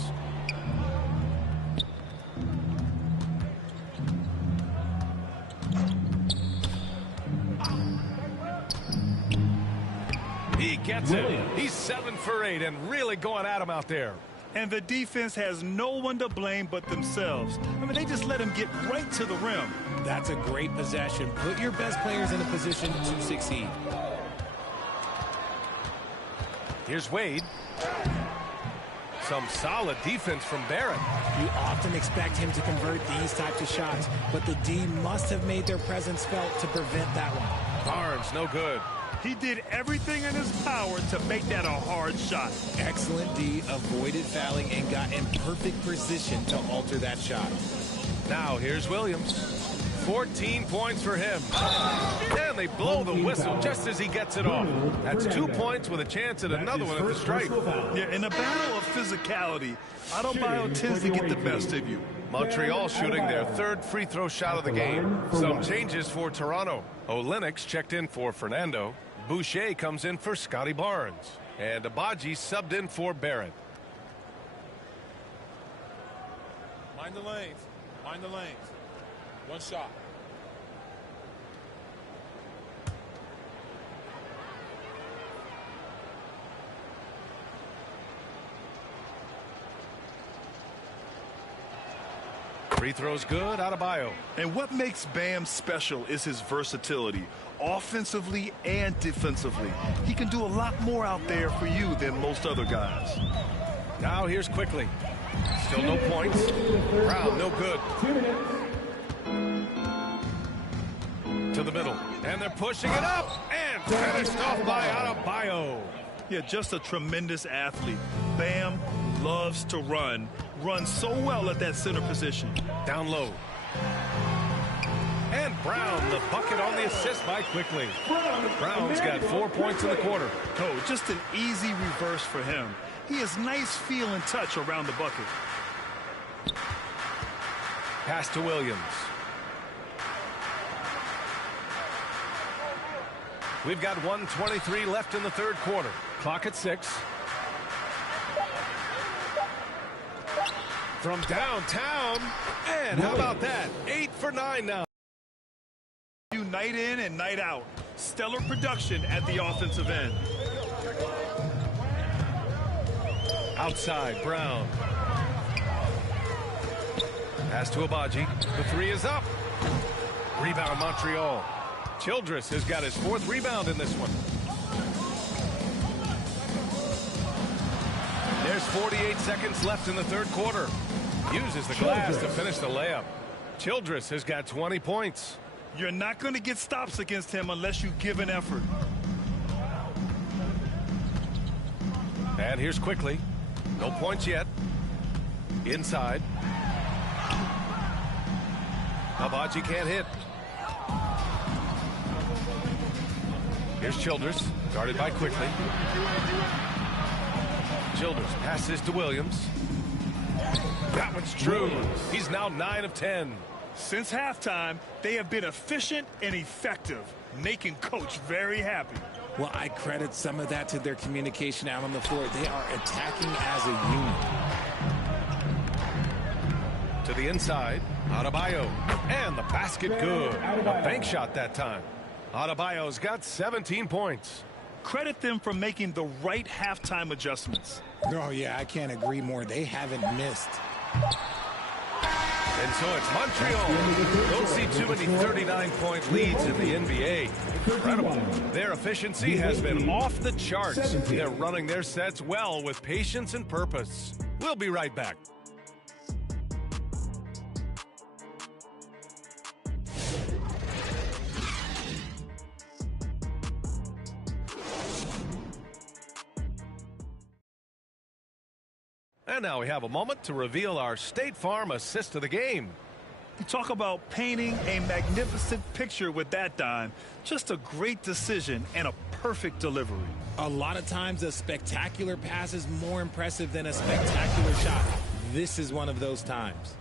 He gets it. He's 7 for 8 and really going at him out there. And the defense has no one to blame but themselves. I mean, they just let him get right to the rim. That's a great possession. Put your best players in a position to succeed. Here's Wade. Some solid defense from Barrett. You often expect him to convert these types of shots, but the D must have made their presence felt to prevent that one. Barnes, no good. He did everything in his power to make that a hard shot. Excellent D, avoided fouling and got in perfect position to alter that shot. Now here's Williams. 14 points for him. And they blow the whistle just as he gets it off. That's 2 points with a chance at another one at the stripe. Yeah, in a battle of physicality, Adebayo tends to get the best of you. Montreal shooting their 3rd free throw shot of the game. Some changes for Toronto. Olynyk checked in for Fernando. Boucher comes in for Scotty Barnes. And Abaji subbed in for Barrett. Mind the lanes. Mind the lanes. One shot. Free throw's good. Adebayo. And what makes Bam special is his versatility, offensively and defensively. He can do a lot more out there for you than most other guys. Now here's quickly. Still no points. Brown, no good. 2 minutes. To the middle. And they're pushing it up. And finished off by Adebayo. Yeah, just a tremendous athlete. Bam loves to run. Runs so well at that center position. Down low. And Brown, the bucket on the assist by Quickly. Brown's got 4 points in the quarter. Oh, just an easy reverse for him. He has nice feel and touch around the bucket. Pass to Williams. We've got 1:23 left in the third quarter. Clock at 6. From downtown. And how about that? 8 for 9 now. Night in and night out. Stellar production at the offensive end. Outside, Brown. Pass to Abaji. The 3 is up. Rebound, Montreal. Childress has got his 4th rebound in this one. There's 48 seconds left in the third quarter. Uses the glass to finish the layup. Childress has got 20 points. You're not going to get stops against him unless you give an effort. And here's Quickly. No points yet. Inside. Abaji can't hit. Here's Childress, guarded by Quickly. Childress passes to Williams. That one's true. He's now 9 of 10. Since halftime, they have been efficient and effective, making Coach very happy. Well, I credit some of that to their communication out on the floor. They are attacking as a unit. To the inside, Adebayo. And the basket good. A bank shot that time. Adebayo's got 17 points. Credit them for making the right halftime adjustments. Oh, yeah, I can't agree more. They haven't missed. And so it's Montreal. Don't see too many 39-point leads in the NBA. Incredible. Their efficiency has been off the charts. They're running their sets well with patience and purpose. We'll be right back. And now we have a moment to reveal our State Farm assist of the game. You talk about painting a magnificent picture with that dime. Just a great decision and a perfect delivery. A lot of times a spectacular pass is more impressive than a spectacular shot. This is one of those times.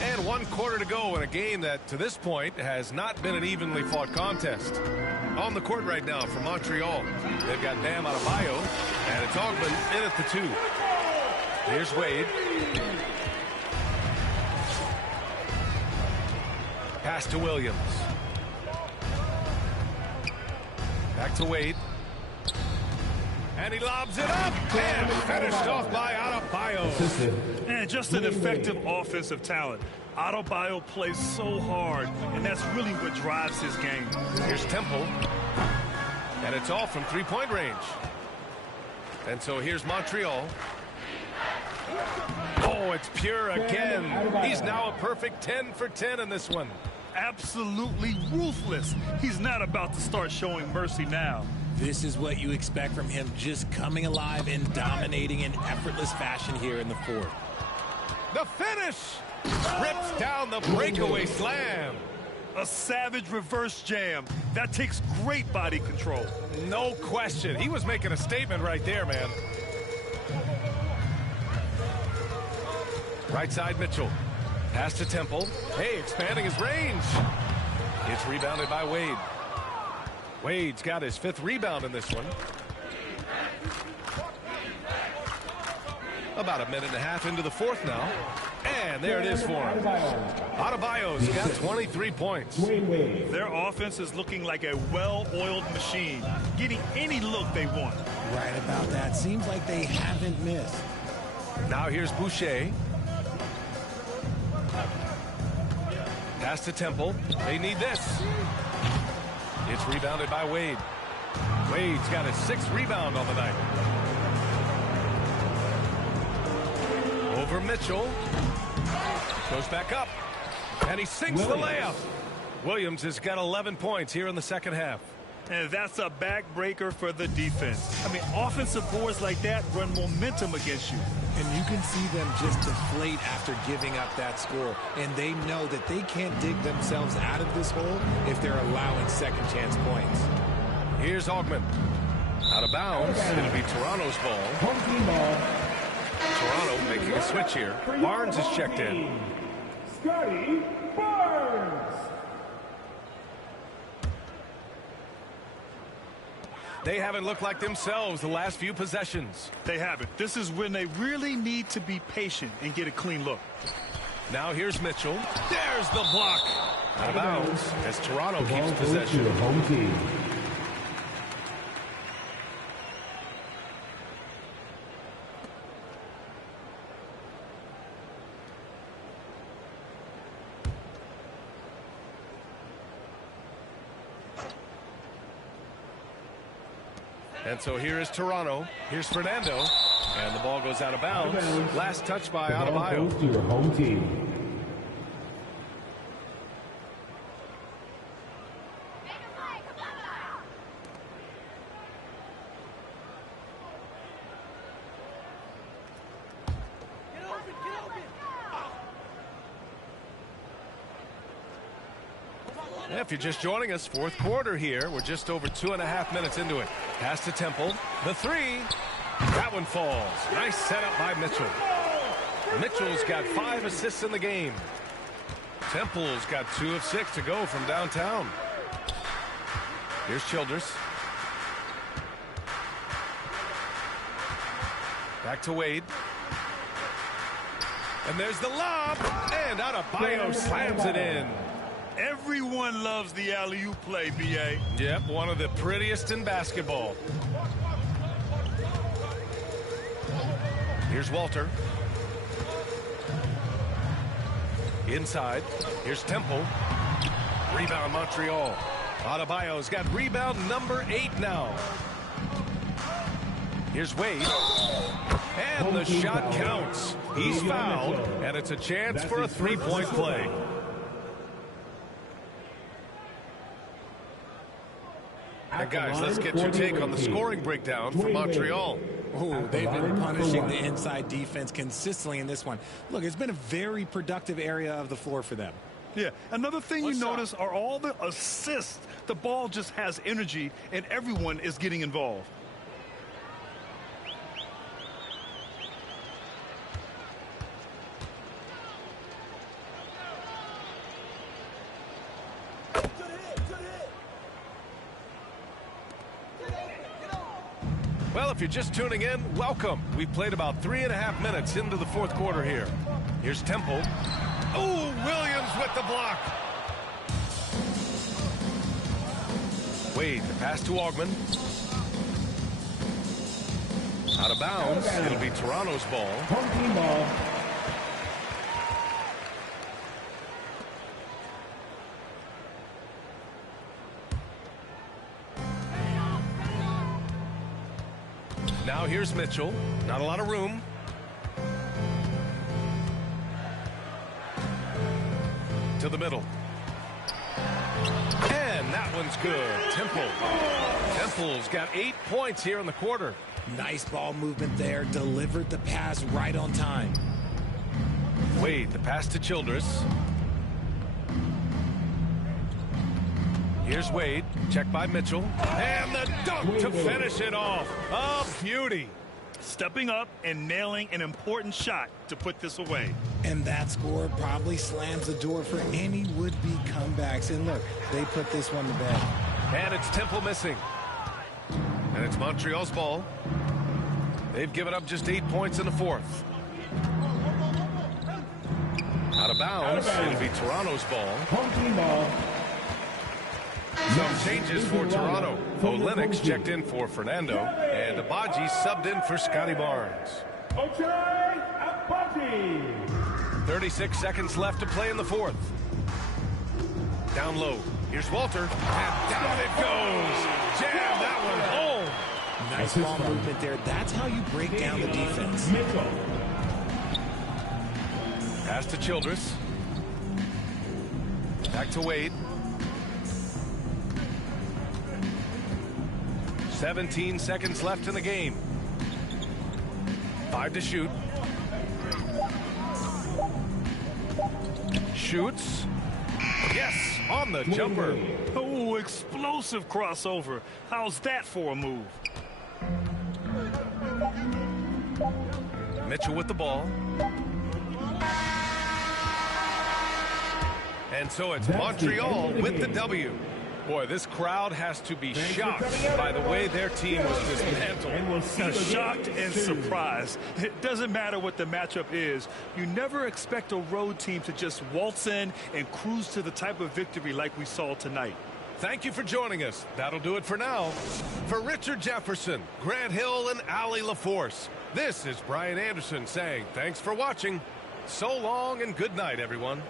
And 1 quarter to go in a game that, to this point, has not been an evenly fought contest. On the court right now for Montreal, they've got Bam Adebayo, and it's Ogman in at the 2. Here's Wade. Pass to Williams. Back to Wade. And he lobs it up, and finished off by Adebayo. And just an effective offensive talent. Adebayo plays so hard, and that's really what drives his game. Here's Temple. And it's all from three-point range. And so here's Montreal. Oh, it's Pure again. He's now a perfect 10 for 10 in this one. Absolutely ruthless. He's not about to start showing mercy now. This is what you expect from him, just coming alive and dominating in effortless fashion here in the fourth. The finish! Rips down the breakaway slam. A savage reverse jam. That takes great body control. No question. He was making a statement right there, man. Right side, Mitchell. Pass to Temple. Hey, expanding his range. It's rebounded by Wade. Wade's got his 5th rebound in this one. About a minute and a half into the 4th now. And there it is for him. Adebayo's got 23 points. Their offense is looking like a well-oiled machine, getting any look they want. Right about that. Seems like they haven't missed. Now here's Boucher. Pass to Temple. They need this. It's rebounded by Wade. Wade's got his 6th rebound on the night. Over Mitchell. Goes back up. And he sinks the layup. Williams has got 11 points here in the 2nd half. And that's a backbreaker for the defense. I mean, offensive boards like that run momentum against you. And you can see them just deflate after giving up that score. And they know that they can't dig themselves out of this hole if they're allowing second chance points. Here's Augment. Out of bounds. It'll be Toronto's ball. Home team ball. Toronto making a switch here. Barnes is checked in. Scotty Barnes. They haven't looked like themselves the last few possessions. They haven't. This is when they really need to be patient and get a clean look. Now here's Mitchell. There's the block. Out of bounds as Toronto keeps To possession. the home team. And so here is Toronto. Here's Fernando. And the ball goes out of bounds. Last touch by The ball Adebayo. goes to your home team. If you're just joining us, 4th quarter here. We're just over 2.5 minutes into it. Pass to Temple. The 3. That one falls. Nice setup by Mitchell. Mitchell's got 5 assists in the game. Temple's got 2 of 6 to go from downtown. Here's Childress. Back to Wade. And there's the lob. And Adebayo slams it in. Everyone loves the alley-oop play, B.A. Yep, one of the prettiest in basketball. Here's Walter. Inside. Here's Temple. Rebound Montreal. Adebayo's got rebound number 8 now. Here's Wade. And the shot counts. He's fouled, and it's a chance for a 3-point play. And guys, let's get your take on the scoring breakdown for Montreal. Oh, they've been punishing the inside defense consistently in this one. Look, it's been a very productive area of the floor for them. Yeah, another thing you notice are all the assists. The ball just has energy, and everyone is getting involved. Well, if you're just tuning in, welcome. We've played about 3.5 minutes into the 4th quarter here. Here's Temple. Oh, Williams with the block. Wade, the pass to Augment. Out of bounds. It'll be Toronto's ball. Home team ball. Now here's Mitchell. Not a lot of room. To the middle. And that one's good. Temple's got 8 points here in the quarter. Nice ball movement there. Delivered the pass right on time. Wade, the pass to Childress. Here's Wade. Checked by Mitchell. And the dunk to finish it off. A beauty. Stepping up and nailing an important shot to put this away. And that score probably slams the door for any would-be comebacks. And look, they put this one to bed. And it's Temple missing. And it's Montreal's ball. They've given up just 8 points in the fourth. Out of bounds. It'll be Toronto's ball. Home team ball. Some changes for Toronto. Olenek checked in for Fernando. And Abaji subbed in for Scotty Barnes. Ochai Abaji. 36 seconds left to play in the fourth. Down low. Here's Walter. And down it goes. Jam that one home. Nice ball movement there. That's how you break down the defense. Mitchell. Pass to Childress. Back to Wade. 17 seconds left in the game. 5 to shoot. Shoots. Yes, on the jumper. Oh, explosive crossover. How's that for a move? Mitchell with the ball. And so it's Montreal with the W. Boy, this crowd has to be shocked by the way their team was dismantled. Shocked and surprised. It doesn't matter what the matchup is. You never expect a road team to just waltz in and cruise to the type of victory like we saw tonight. Thank you for joining us. That'll do it for now. For Richard Jefferson, Grant Hill, and Allie LaForce, this is Brian Anderson saying thanks for watching. So long and good night, everyone.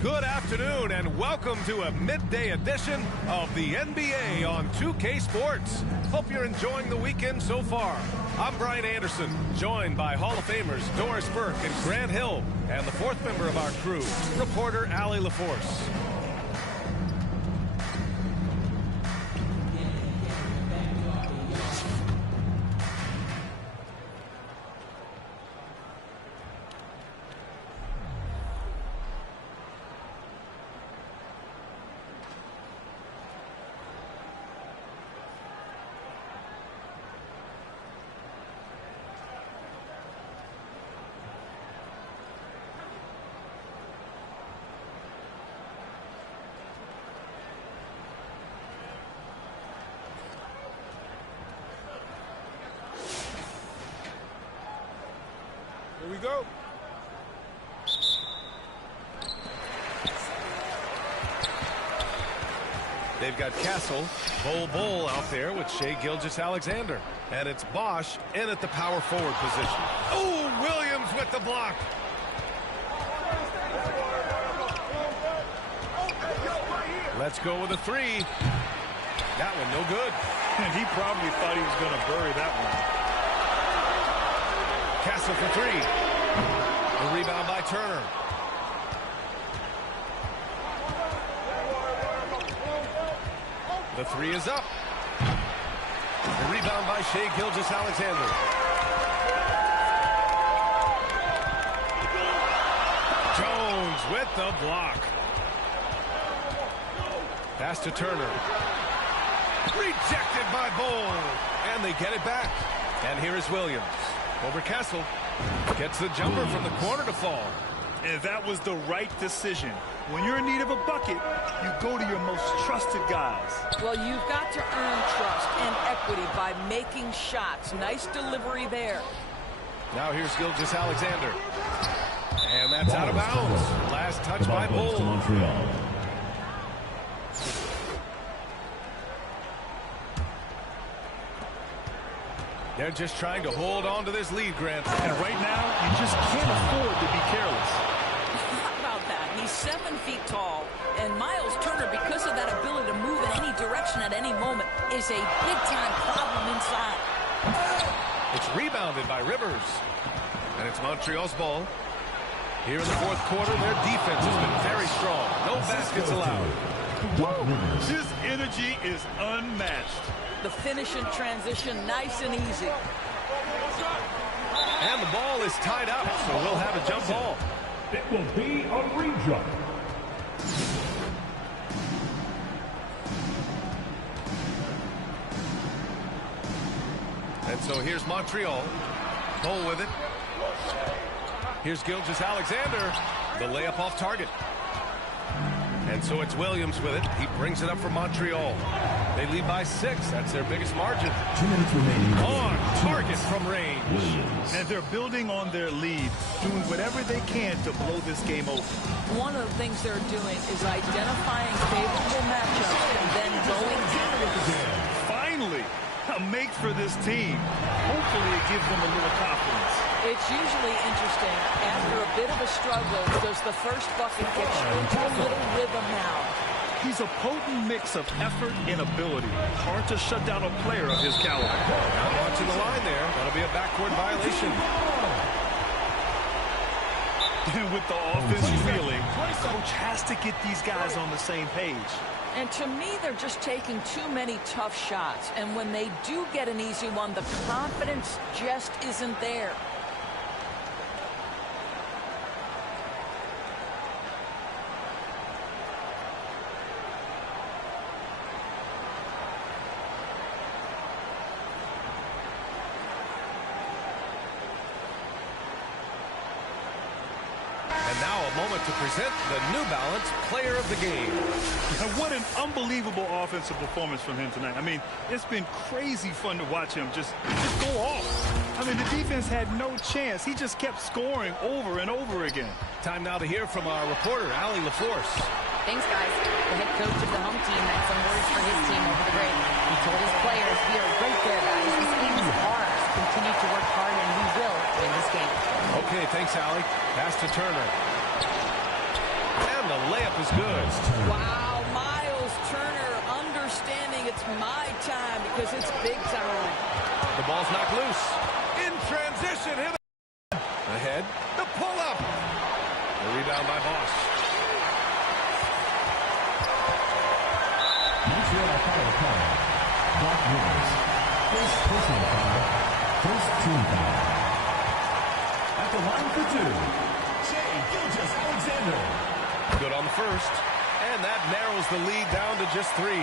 Good afternoon and welcome to a midday edition of the NBA on 2K Sports. Hope you're enjoying the weekend so far. I'm Brian Anderson, joined by Hall of Famers Doris Burke and Grant Hill, and the fourth member of our crew, reporter Allie LaForce. Here we go. They've got Castle, Bol out there with Shai Gilgeous-Alexander. And it's Bosch in at the power forward position. Oh, Williams with the block. Let's go with a three. That one no good. And he probably thought he was going to bury that one. Castle for three. The rebound by Turner. The three is up. The rebound by Shai Gilgeous-Alexander. Jones with the block. Pass to Turner. Rejected by Bol. And they get it back. And here is Williams. Over Castle. Gets the jumper from the corner to fall. And that was the right decision. When you're in need of a bucket, you go to your most trusted guys. Well, you've got to earn trust and equity by making shots. Nice delivery there. Now here's Gilgeous-Alexander. And that's out of bounds. Last touch by Bol. They're just trying to hold on to this lead, Grant. And right now, you just can't afford to be careless. How about that? He's 7 feet tall. And Miles Turner, because of that ability to move in any direction at any moment, is a big-time problem inside. It's rebounded by Rivers. And it's Montreal's ball. Here in the fourth quarter, their defense has been very strong. No baskets allowed. His energy is unmatched. The finish in transition, nice and easy. And the ball is tied up, so we'll have a jump ball. It will be a re-jump. And so here's Montreal. Bol with it. Here's Gilgeous-Alexander. The layup off target. And so it's Williams with it. He brings it up for Montreal. They lead by 6. That's their biggest margin. 2 minutes remaining. On target from range. And they're building on their lead, doing whatever they can to blow this game open. One of the things they're doing is identifying favorable matchups and then going after them. Finally, a make for this team. Hopefully it gives them a little confidence. It's usually interesting. After a bit of a struggle, does the first bucket get you into a little rhythm now? He's a potent mix of effort and ability. Hard to shut down a player of his caliber. Not watching the line there. That'll be a backcourt violation. And with the offense reeling, coach has to get these guys on the same page. And to me, they're just taking too many tough shots. And when they do get an easy one, the confidence just isn't there. And now a moment to present the New Balance Player of the Game. And what an unbelievable offensive performance from him tonight. I mean, it's been crazy fun to watch him just go off. I mean, the defense had no chance. He just kept scoring over and over again. Time now to hear from our reporter, Allie LaForce. Thanks, guys. The head coach of the home team had some words for his team over the break. He told his players, "We are right there, guys. This game is ours. Continue to work hard, and we will win this game." Okay, thanks, Allie. Pass to Turner. And the layup is good. Wow, Miles Turner understanding it's my time because it's big time. The ball's knocked loose. In transition, hit ahead. The pull-up. The rebound by Bosch. Montreal foul call. Doc Rivers. First personal foul. First team foul. At the line for two, Shai Gilgeous-Alexander. Good on the first. And that narrows the lead down to just 3.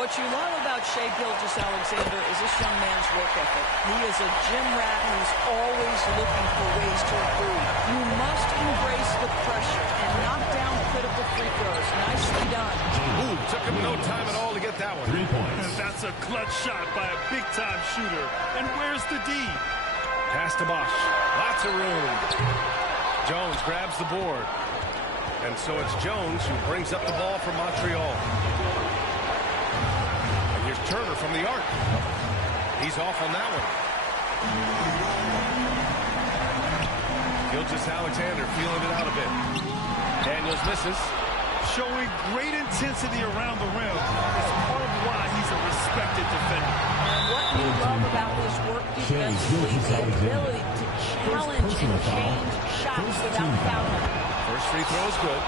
What you love about Shai Gilgeous-Alexander is this young man's work ethic. He is a gym rat who's always looking for ways to improve. You must embrace the pressure and knock down critical free throws. Nicely done. Ooh, took him no time at all to get that one. 3 points. That's a clutch shot by a big-time shooter. And where's the D? Pass to Bosch. Lots of room. Jones grabs the board. And so it's Jones who brings up the ball for Montreal. And here's Turner from the arc. He's off on that one. Gilgeous-Alexander feeling it out a bit. Daniels misses. Showing great intensity around the rim is part of why he's a respected defender. And what you love about his work defensively, the ability to challenge and change shots without fouling. First free throw is good,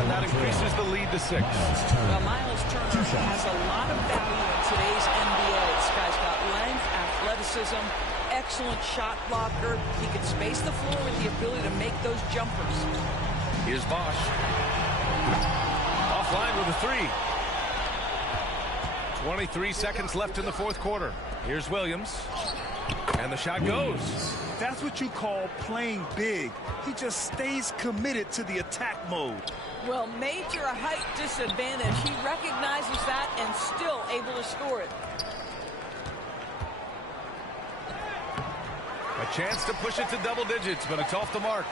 and that increases the lead to 6. Well, Miles Turner has a lot of value in today's NBA. This guy's got length, athleticism, excellent shot blocker. He can space the floor with the ability to make those jumpers. Here's Bosch. Offline with a 3. 23 seconds left in the fourth quarter. Here's Williams. And the shot goes. That's what you call playing big. He just stays committed to the attack mode. Well, major height disadvantage. He recognizes that and still able to score it. A chance to push it to double digits, but it's off the mark.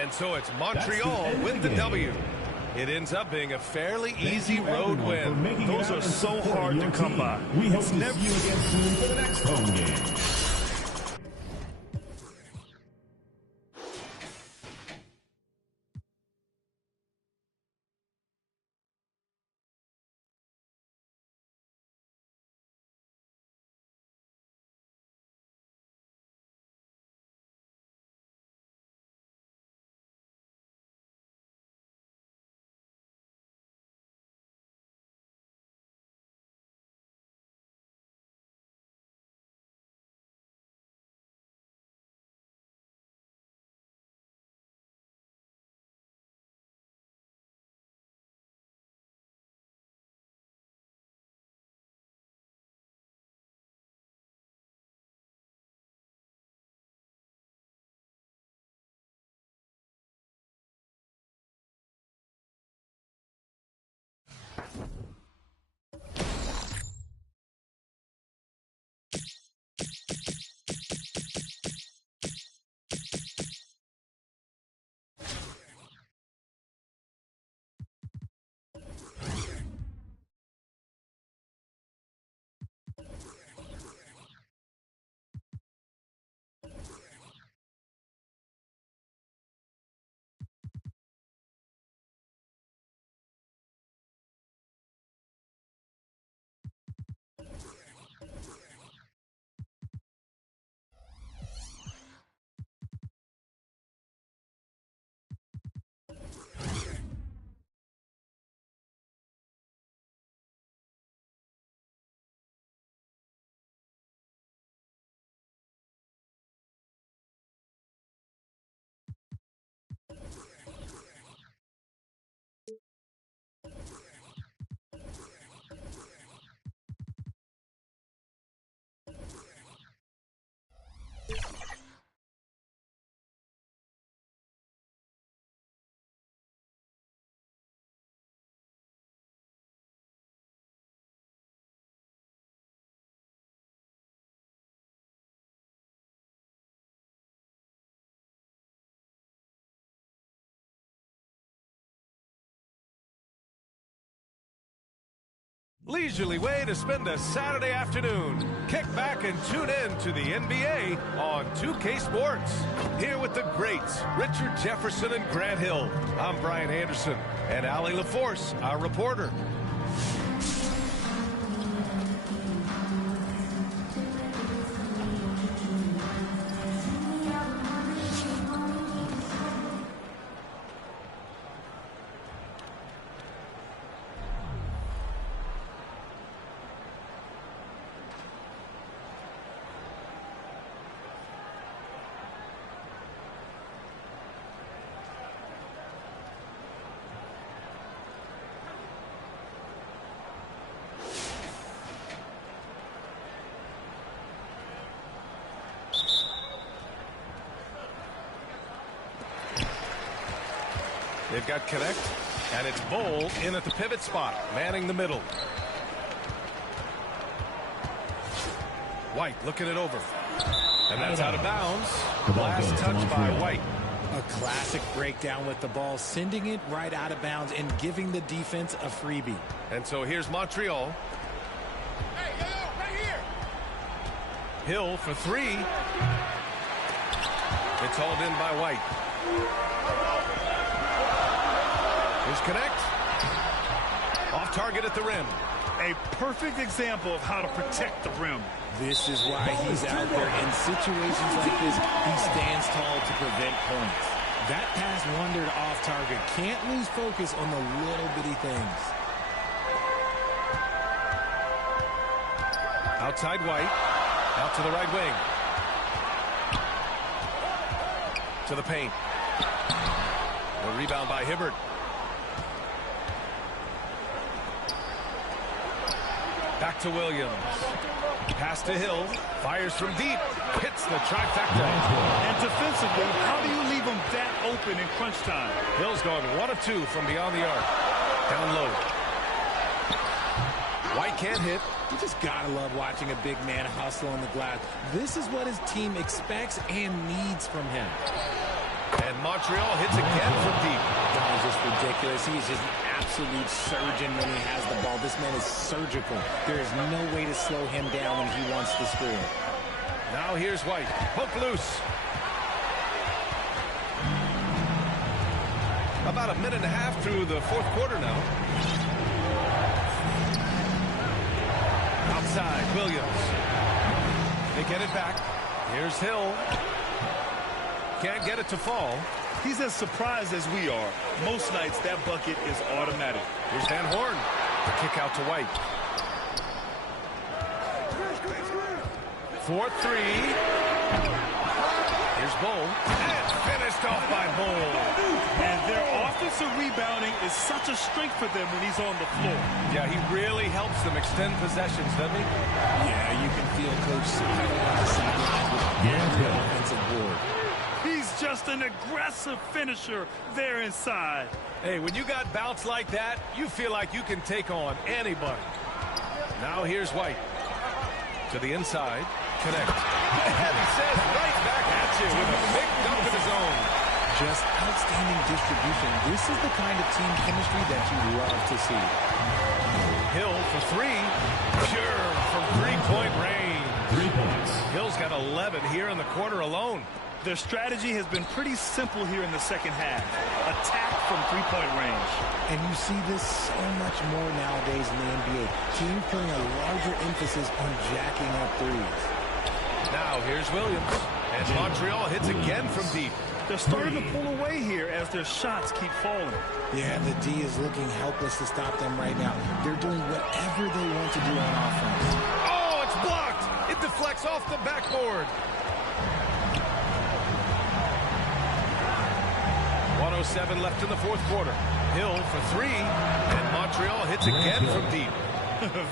And so it's Montreal with the W. It ends up being a fairly easy road win. Those are so hard to come by. We hope to see you again soon for the next home game. leisurely way to spend a Saturday afternoon. Kick back and tune in to the NBA on 2K Sports. Here with the greats, Richard Jefferson and Grant Hill. I'm Brian Anderson, and Allie LaForce, our reporter. They've got Connect, and it's Bowl in at the pivot spot, manning the middle. White looking it over. And that's out of bounds. Last touch by White. A classic breakdown with the ball, sending it right out of bounds and giving the defense a freebie. And so here's Montreal. Hey, right here. Hill for three. It's hauled in by White. Here's Connect. Off target at the rim. A perfect example of how to protect the rim. This is why he's out there. In situations like this, he stands tall to prevent points. That pass wandered off target. Can't lose focus on the little bitty things. Outside White. Out to the right wing. To the paint. The rebound by Hibbert. Back to Williams. Pass to Hill. Fires from deep. Hits the trifecta. And defensively, how do you leave them that open in crunch time? Hill's going 1 of 2 from beyond the arc. Down low. White can't hit. You just gotta love watching a big man hustle on the glass. This is what his team expects and needs from him. And Montreal hits again from deep. That was just ridiculous. He is just an absolute surgeon when he has the ball. This man is surgical. There is no way to slow him down when he wants to score. Now here's White. Poke loose. About a minute and a half through the fourth quarter now. Outside, Williams. They get it back. Here's Hill. Can't get it to fall. He's as surprised as we are. Most nights, that bucket is automatic. Here's Van Horn. The kick out to White. 4-3. Here's Bowl. And finished off by Bowl. And their offensive rebounding is such a strength for them when he's on the floor. Yeah, he really helps them extend possessions, doesn't he? Yeah, you can feel Coach smiling on the sideline with the offensive board. He's just an aggressive finisher there inside. Hey, when you got bounce like that, you feel like you can take on anybody. Now here's White. To the inside. Connect. And he says right back at you with a big dunk of his own. Just outstanding distribution. This is the kind of team chemistry that you love to see. Hill for three. Pure from three-point range. 3 points. Hill's got 11 here in the quarter alone. Their strategy has been pretty simple here in the second half. Attack from three-point range. And you see this so much more nowadays in the NBA. Teams putting a larger emphasis on jacking up threes. Now here's Williams. And Montreal hits again from deep. They're starting to pull away here as their shots keep falling. Yeah, the D is looking helpless to stop them right now. They're doing whatever they want to do on offense. Oh, it's blocked. It deflects off the backboard. 1:07 left in the fourth quarter. Hill for three, and Montreal hits again from deep.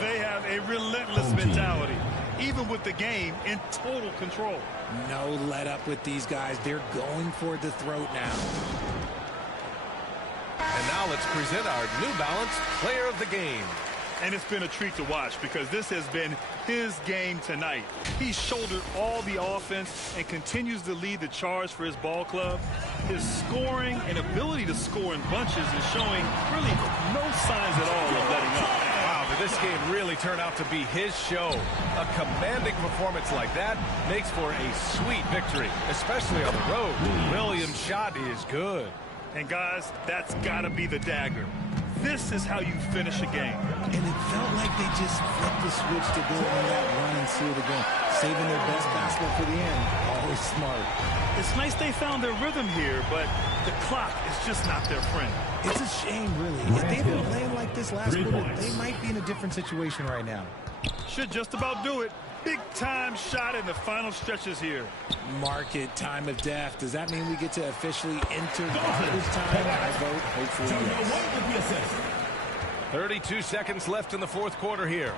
They have a relentless mentality, even with the game in total control. No let up with these guys. They're going for the throat now. And now let's present our New Balance Player of the Game. And it's been a treat to watch because this has been his game tonight. He's shouldered all the offense and continues to lead the charge for his ball club. His scoring and ability to score in bunches is showing really no signs at all of letting up. Wow, the this game really turned out to be his show. A commanding performance like that makes for a sweet victory, especially on the road. Williams' shot is good. And guys, that's got to be the dagger. This is how you finish a game. And it felt like they just flipped the switch to go on that run and seal the game, saving their best basketball for the end. Always smart. It's nice they found their rhythm here, but the clock is just not their friend. It's a shame, really. If they'd been playing like this last quarter, they might be in a different situation right now. Should just about do it. Big-time shot in the final stretches here. Market time of death. Does that mean we get to officially enter garbage time? I vote hopefully yes. 32 seconds left in the fourth quarter here.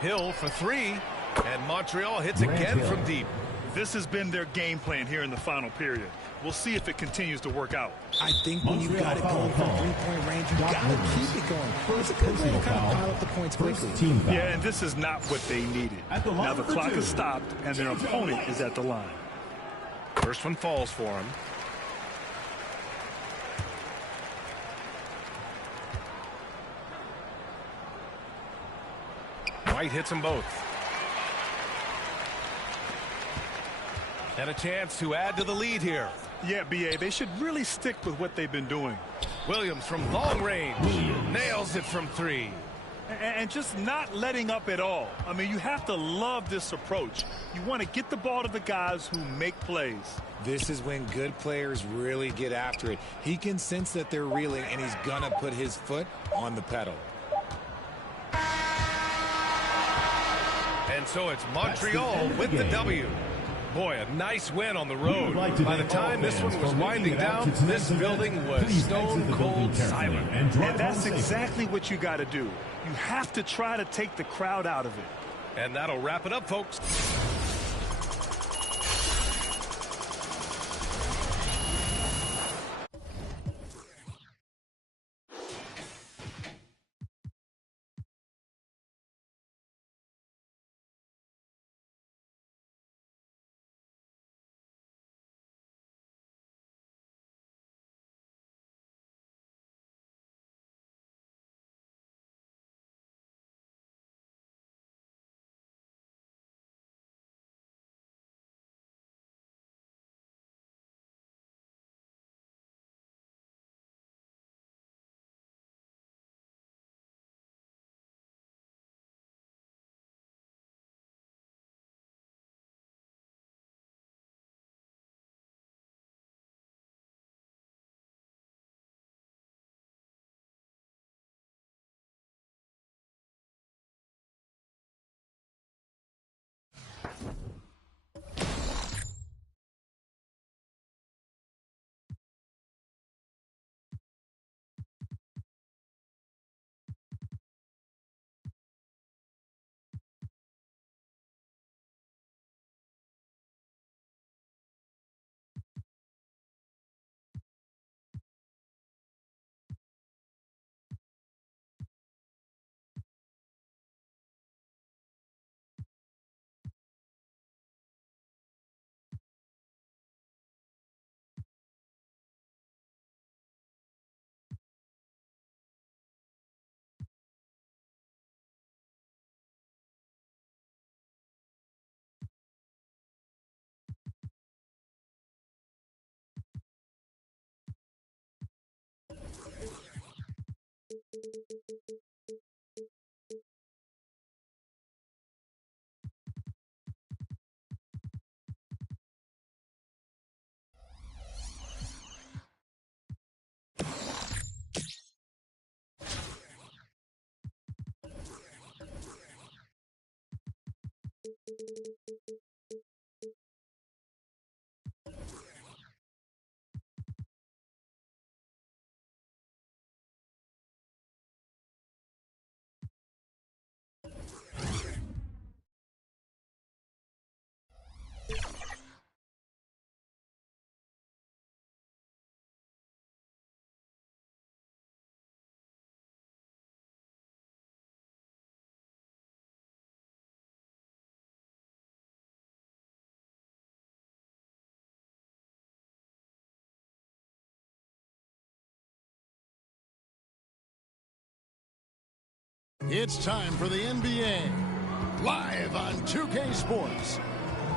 Hill for three, and Montreal hits again from deep. This has been their game plan here in the final period. We'll see if it continues to work out. I think when you got it going from three-point range, you got to keep it going. It's a good way to kind of pile up the points quickly. Yeah, and this is not what they needed. Now the clock is stopped, and their opponent is at the line. First one falls for him. White hits them both. And a chance to add to the lead here. Yeah, B.A., they should really stick with what they've been doing. Williams from long range. Nails it from three. And just not letting up at all. I mean, you have to love this approach. You want to get the ball to the guys who make plays. This is when good players really get after it. He can sense that they're reeling, and he's going to put his foot on the pedal. And so it's Montreal with the W. Boy, a nice win on the road. By the time this one was winding down, this building was stone cold silent. And that's exactly what you got to do. You have to try to take the crowd out of it. And that'll wrap it up, folks. It's time for the NBA, live on 2K Sports.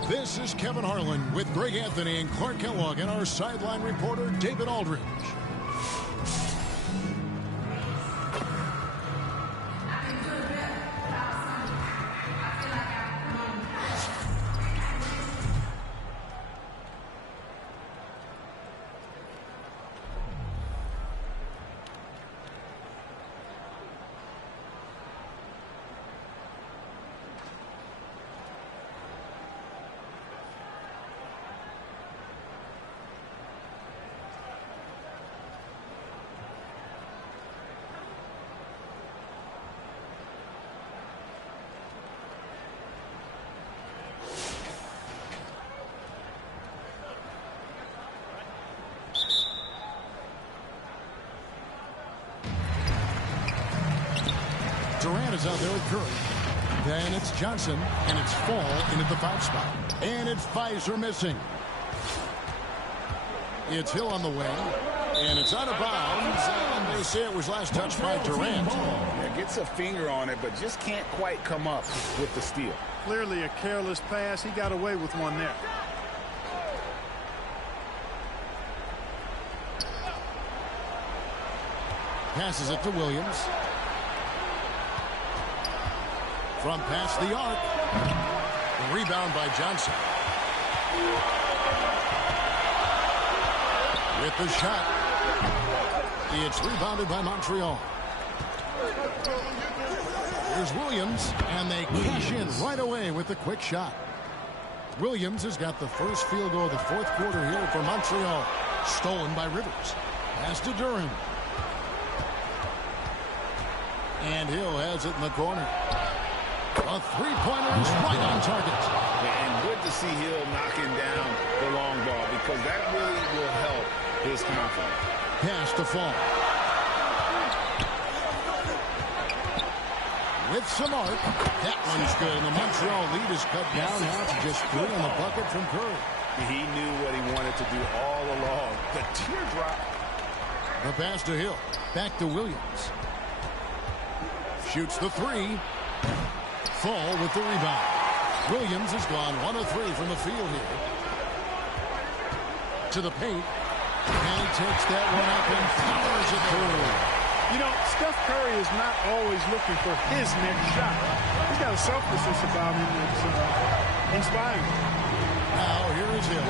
This is Kevin Harlan with Greg Anthony and Clark Kellogg and our sideline reporter, David Aldridge. Durant is out there with Curry. Then it's Johnson, and it's Fall in at the foul spot. And it's Pfizer missing. It's Hill on the way, and it's out of bounds. And they say it was last touched by Durant. Yeah, gets a finger on it, but just can't quite come up with the steal. Clearly a careless pass. He got away with one there. Passes it to Williams. From past the arc. Rebound by Johnson. With the shot. It's rebounded by Montreal. Here's Williams, and they cash in right away with the quick shot. Williams has got the first field goal of the fourth quarter here for Montreal. Stolen by Rivers. Pass to Durham. And Hill has it in the corner. A three-pointer is right on target. And good to see Hill knocking down the long ball because that really will help his confidence. Pass to Fall. With some arc. That one's good. And the Montreal lead is cut down now to just 3 on the bucket from Curry. He knew what he wanted to do all along. The teardrop. The pass to Hill. Back to Williams. Shoots the three. Fall with the rebound. Williams has gone 1 of 3 from the field here. To the paint. And he takes that one up and powers it through. You know, Steph Curry is not always looking for his next shot. He's got a selflessness about him that's inspiring. Now here is Hill.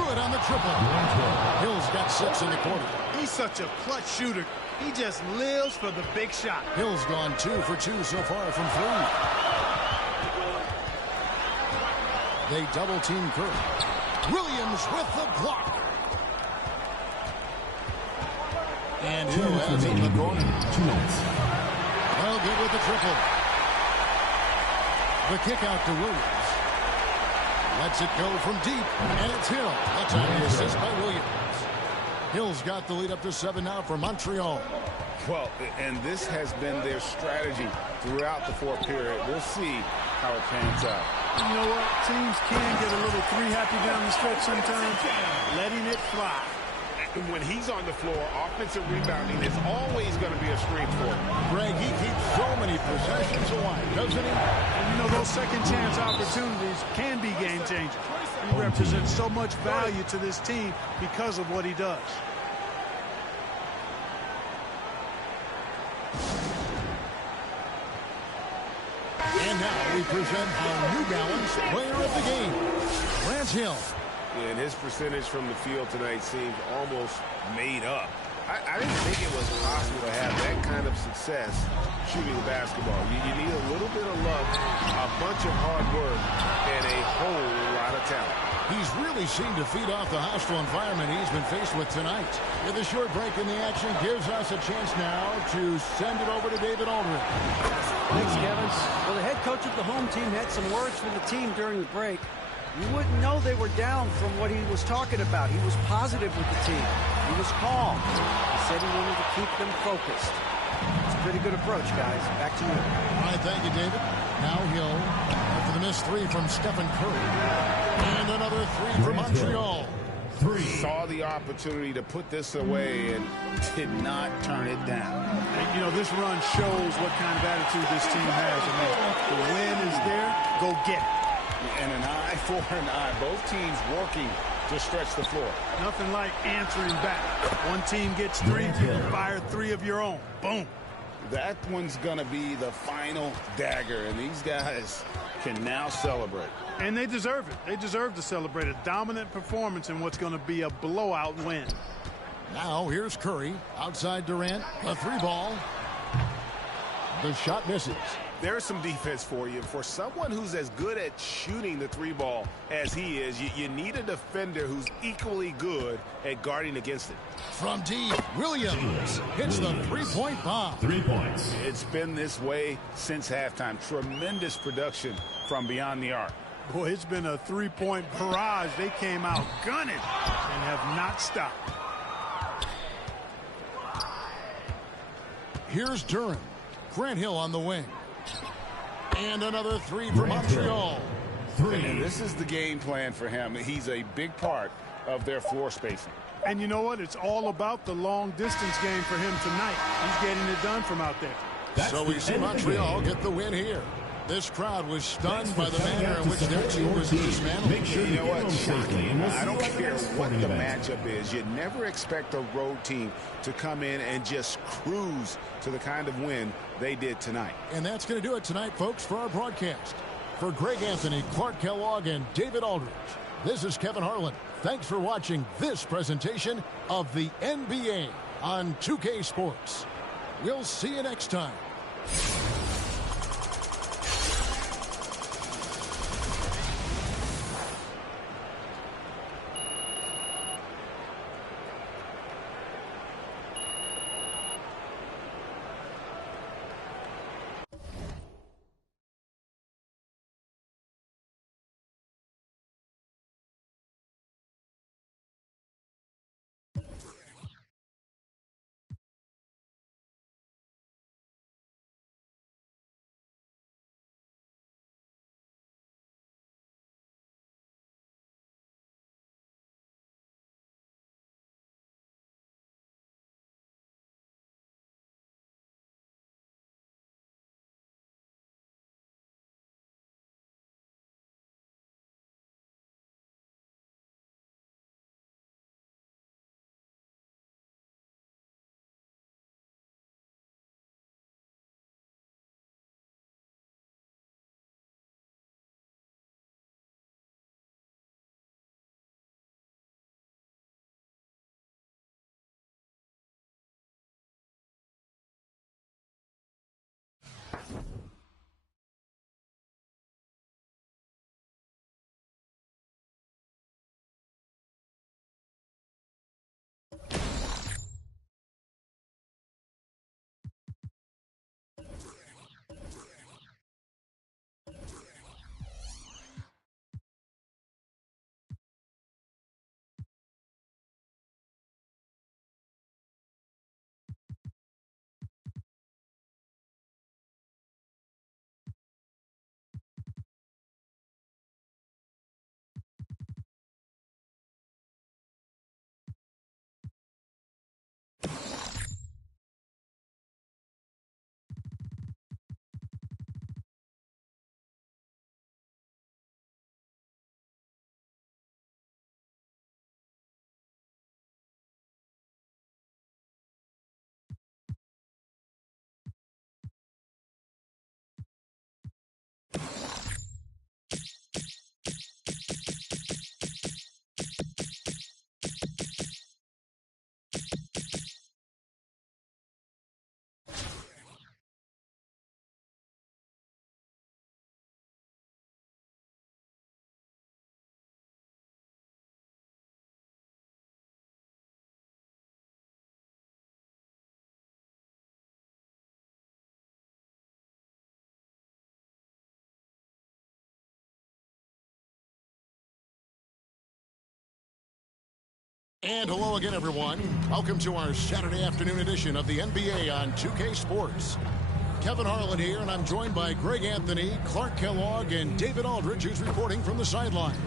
Good on the triple. Hill's got 6 in the quarter. He's such a clutch shooter. He just lives for the big shot. Hill's gone 2 for 2 so far from 3. They double-team Curry. Williams with the block. And Hill has it in the corner. 2 minutes. Well, good with the triple. The kick out to Williams. Lets it go from deep, and it's Hill. That's on the assist by Williams. Hill's got the lead up to 7 now for Montreal. Well, and this has been their strategy throughout the fourth period. We'll see how it pans out. You know what? Teams can get a little three-happy down the stretch sometimes. Letting it fly. When he's on the floor, offensive rebounding is always going to be a strength for him. Greg, he keeps so many possessions alive, doesn't he? And you know, those second-chance opportunities can be game-changers. He represents so much value to this team because of what he does. And now we present our New Balance player of the game, Lance Hill. And his percentage from the field tonight seems almost made up. I didn't think it was possible to have that kind of success shooting the basketball. You need a little bit of luck, a bunch of hard work, and a whole lot of talent. He's really seemed to feed off the hostile environment he's been faced with tonight. With a short break in the action, gives us a chance now to send it over to David Aldridge. Thanks, Kevin. Well, the head coach of the home team had some words for the team during the break. You wouldn't know they were down from what he was talking about. He was positive with the team. He was calm. He said he wanted to keep them focused. It's a pretty good approach, guys. Back to you. All right, thank you, David. Now Hill after the missed 3 from Stephen Curry. And another 3 for Montreal. Saw the opportunity to put this away and did not turn it down. And, you know, this run shows what kind of attitude this team has. I mean, the win is there, go get it. And an eye for an eye. Both teams working to stretch the floor. Nothing like answering back. One team gets 3, you fire 3 of your own. Boom. That one's going to be the final dagger, and these guys can now celebrate. And they deserve it. They deserve to celebrate a dominant performance in what's going to be a blowout win. Now here's Curry. Outside Durant. A 3-ball. The shot misses. There's some defense for you. For someone who's as good at shooting the 3-ball as he is, you need a defender who's equally good at guarding against it. From deep, Williams hits the 3-point bomb. 3 points. It's been this way since halftime. Tremendous production from beyond the arc. Boy, it's been a 3-point barrage. They came out gunning and have not stopped. Here's Durham. Grant Hill on the wing. And another 3 for Montreal. And this is the game plan for him. He's a big part of their floor spacing. And you know what? It's all about the long distance game for him tonight. He's getting it done from out there. So we see Montreal get the win here. This crowd was stunned by the manner in which their team was dismantled. Make sure you know what? I don't care what the matchup is. You never expect a road team to come in and just cruise to the kind of win they did tonight. And that's going to do it tonight, folks, for our broadcast. For Greg Anthony, Clark Kellogg, and David Aldridge, this is Kevin Harlan. Thanks for watching this presentation of the NBA on 2K Sports. We'll see you next time. And hello again, everyone. Welcome to our Saturday afternoon edition of the NBA on 2K Sports. Kevin Harlan here, and I'm joined by Greg Anthony, Clark Kellogg, and David Aldridge, who's reporting from the sidelines.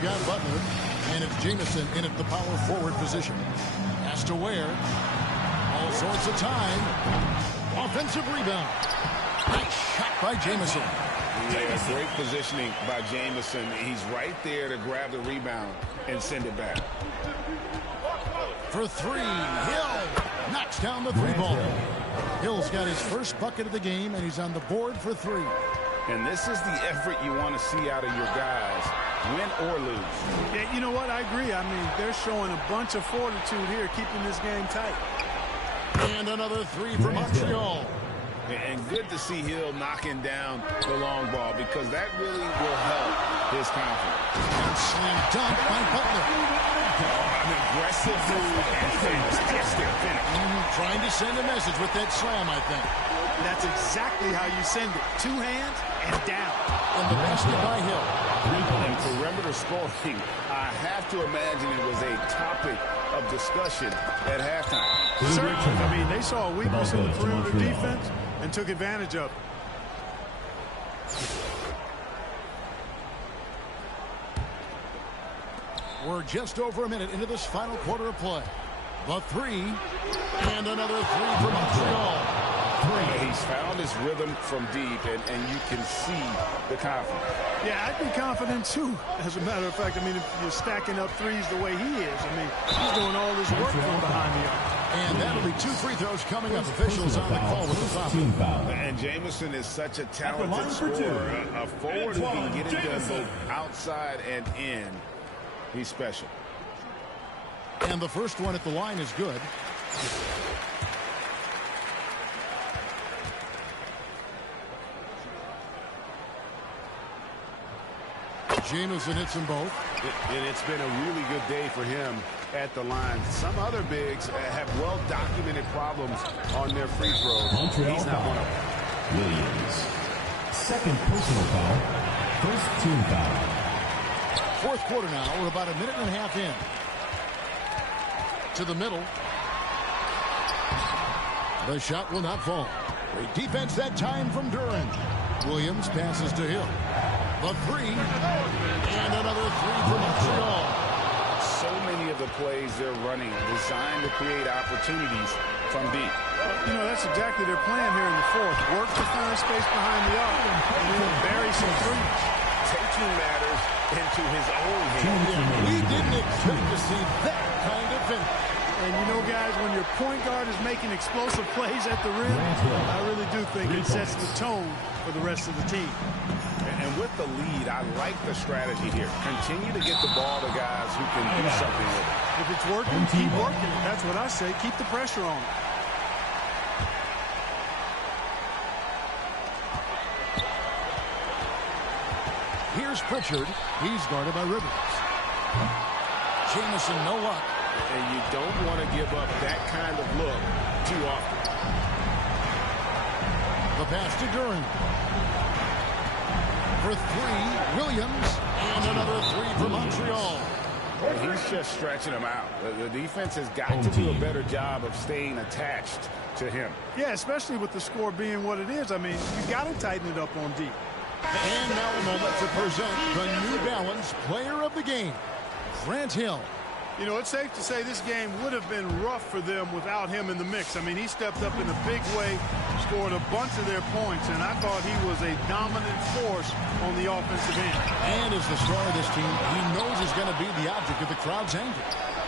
they've got Butler, and it's Jamison in at the power forward position. Has to wear. All sorts of time. Offensive rebound. Nice shot by Jamison. Yeah, great positioning by Jamison. He's right there to grab the rebound and send it back. For three, Hill knocks down the three ball. Hill's got his first bucket of the game, and he's on the board for three. And this is the effort you want to see out of your guys, win or lose. Yeah, you know what? I agree. I mean, they're showing a bunch of fortitude here, keeping this game tight. And another three for Montreal. And good to see Hill knocking down the long ball, because that really will help his confidence. And slam dunk by Butler. An aggressive move and finish. Yes, they're finished. Trying to send a message with that slam, I think. That's exactly how you send it. Two hands and down. And the basket by Hill. And perimeter scoring, I have to imagine it was a topic of discussion at halftime. Certainly. I mean, they saw a weakness in the perimeter defense and took advantage of it. We're just over a minute into this final quarter of play. The three, and another three for Montreal. He's found his rhythm from deep, and you can see the confidence. Yeah, I'd be confident, too, as a matter of fact. I mean, if you're stacking up threes the way he is, I mean, he's doing all this work from behind the arc. And that'll be 2 free throws coming up. Officials on the call with the foul. And Jamison is such a talented scorer. A forward who can get it done both outside and in. He's special. And the first one at the line is good. Jamison hits them both. And it's been a really good day for him at the line. Some other bigs have well-documented problems on their free throws. He's not one of them. Williams. Second personal foul. First team foul. Fourth quarter now. We're about a minute and a half in. To the middle. The shot will not fall. Great defense that time from Duran. Williams passes to Hill. The three. And another three for Montreal. So many of the plays they're running designed to create opportunities from deep. You know, that's exactly their plan here in the fourth. Work to find space behind the arc and then bury some threes. Taking matters into his own hands. We didn't expect to see that kind of finish. And you know, guys, when your point guard is making explosive plays at the rim, I really do think it sets the tone for the rest of the team. And with the lead, I like the strategy here. Continue to get the ball to guys who can do something with it. If it's working, keep working it. That's what I say. Keep the pressure on. Here's Pritchard. He's guarded by Rivers. Jamison, no luck. And you don't want to give up that kind of look too often. The pass to Duran. For three, Williams, and another three for Montreal. Well, he's just stretching them out. The defense has got to do a better job of staying attached to him. Yeah, especially with the score being what it is. I mean, you got to tighten it up on deep. And now a moment to present the New Balance Player of the Game, Grant Hill. You know, it's safe to say this game would have been rough for them without him in the mix. I mean, he stepped up in a big way, scored a bunch of their points, and I thought he was a dominant force on the offensive end. And as the star of this team, he knows he's going to be the object of the crowd's anger.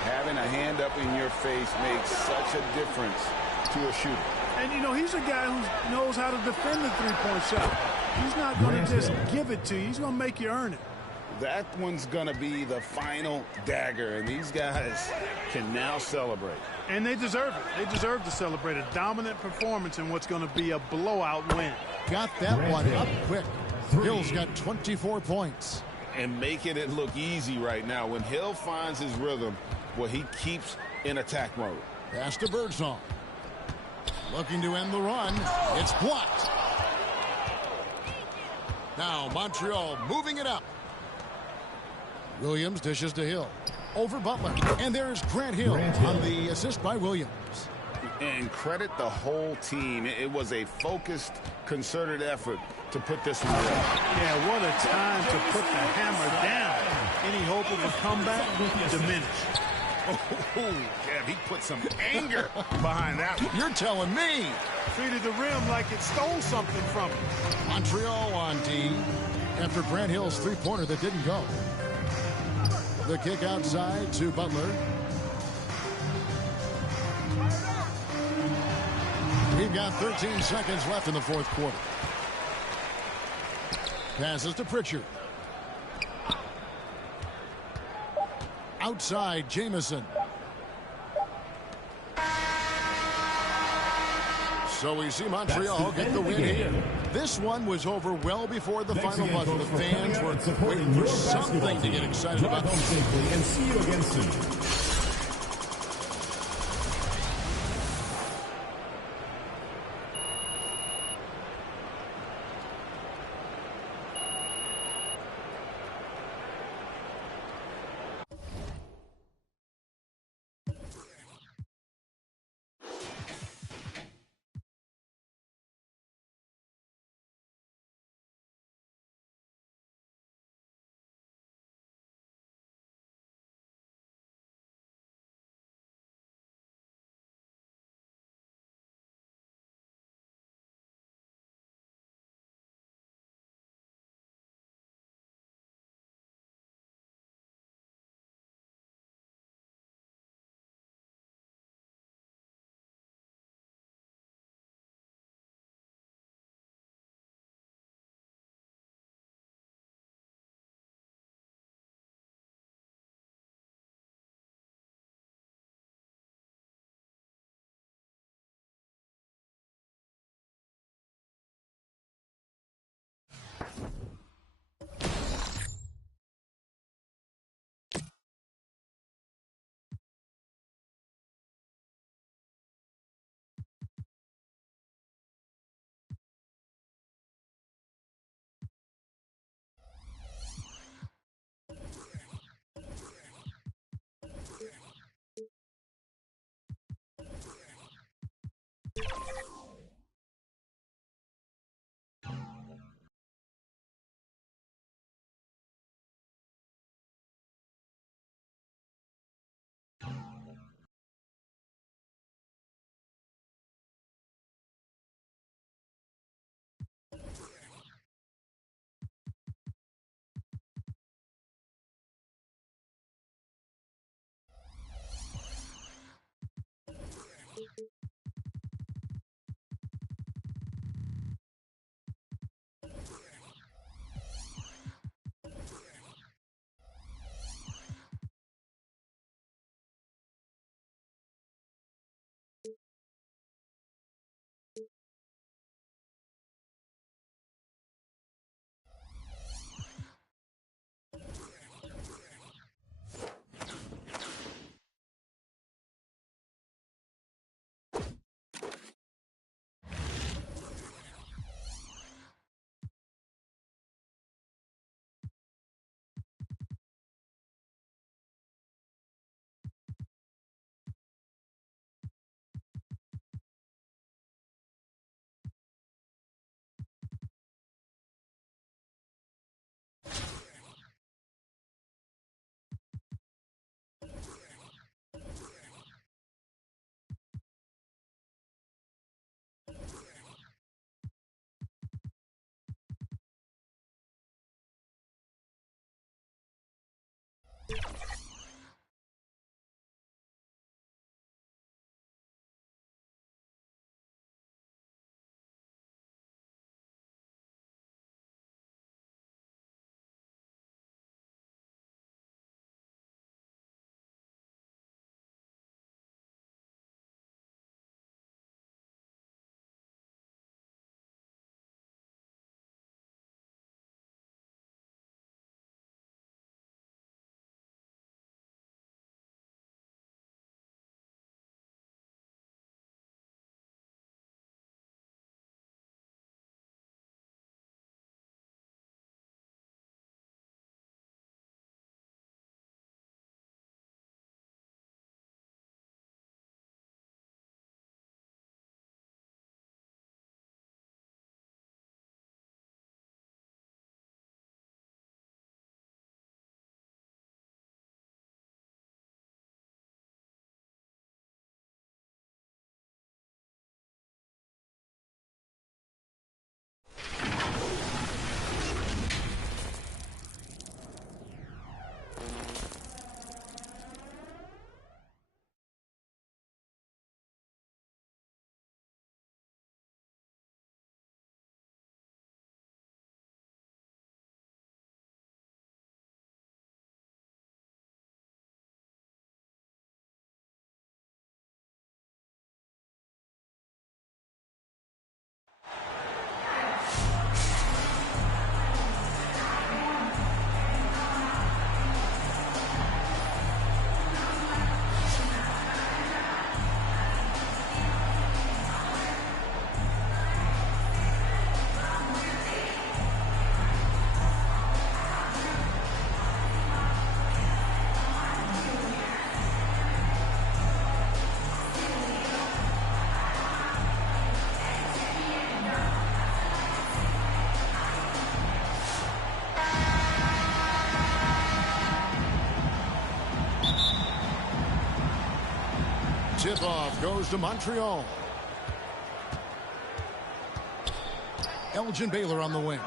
Having a hand up in your face makes such a difference to a shooter. And, you know, he's a guy who knows how to defend the three-point shot. He's not going to just give it to you. He's going to make you earn it. That one's going to be the final dagger, and these guys can now celebrate. And they deserve it. They deserve to celebrate a dominant performance in what's going to be a blowout win. Got that one up quick. Hill's got 24 points. And making it look easy right now. When Hill finds his rhythm, well, he keeps in attack mode. Pass to Birdsong. Looking to end the run. It's blocked. Now Montreal moving it up. Williams dishes to Hill. Over Butler. And there's Grant Hill on the assist by Williams. And credit the whole team. It was a focused, concerted effort to put this one away. Yeah, what a time to put the hammer down. any hope of a comeback diminished. Oh, Kev, he put some anger behind that one. You're telling me. Treated the rim like it stole something from him. Montreal on D after Grant Hill's three-pointer that didn't go. The kick outside to Butler. We've got 13 seconds left in the fourth quarter. Passes to Pritchard. Outside, Jamison. So we see Montreal get the win here. This one was over well before the final buzzer. The fans were waiting for something to get excited about. Drive home safely and see you again soon. Tip-off goes to Montreal. Elgin Baylor on the wing.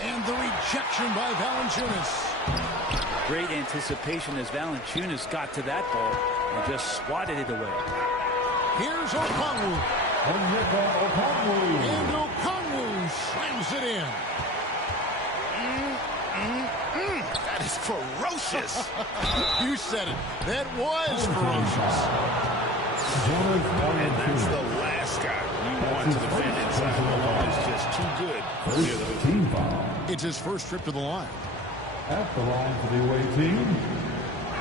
And the rejection by Valanciunas. Great anticipation as Valanciunas got to that ball and just swatted it away. Here's Okongwu. And Okongwu slams it in. That is ferocious. You said it. That was ferocious. And that's the last guy you want to defend inside. Malone is just too good near the hoop. It's his first trip to the line. At the line for the away team,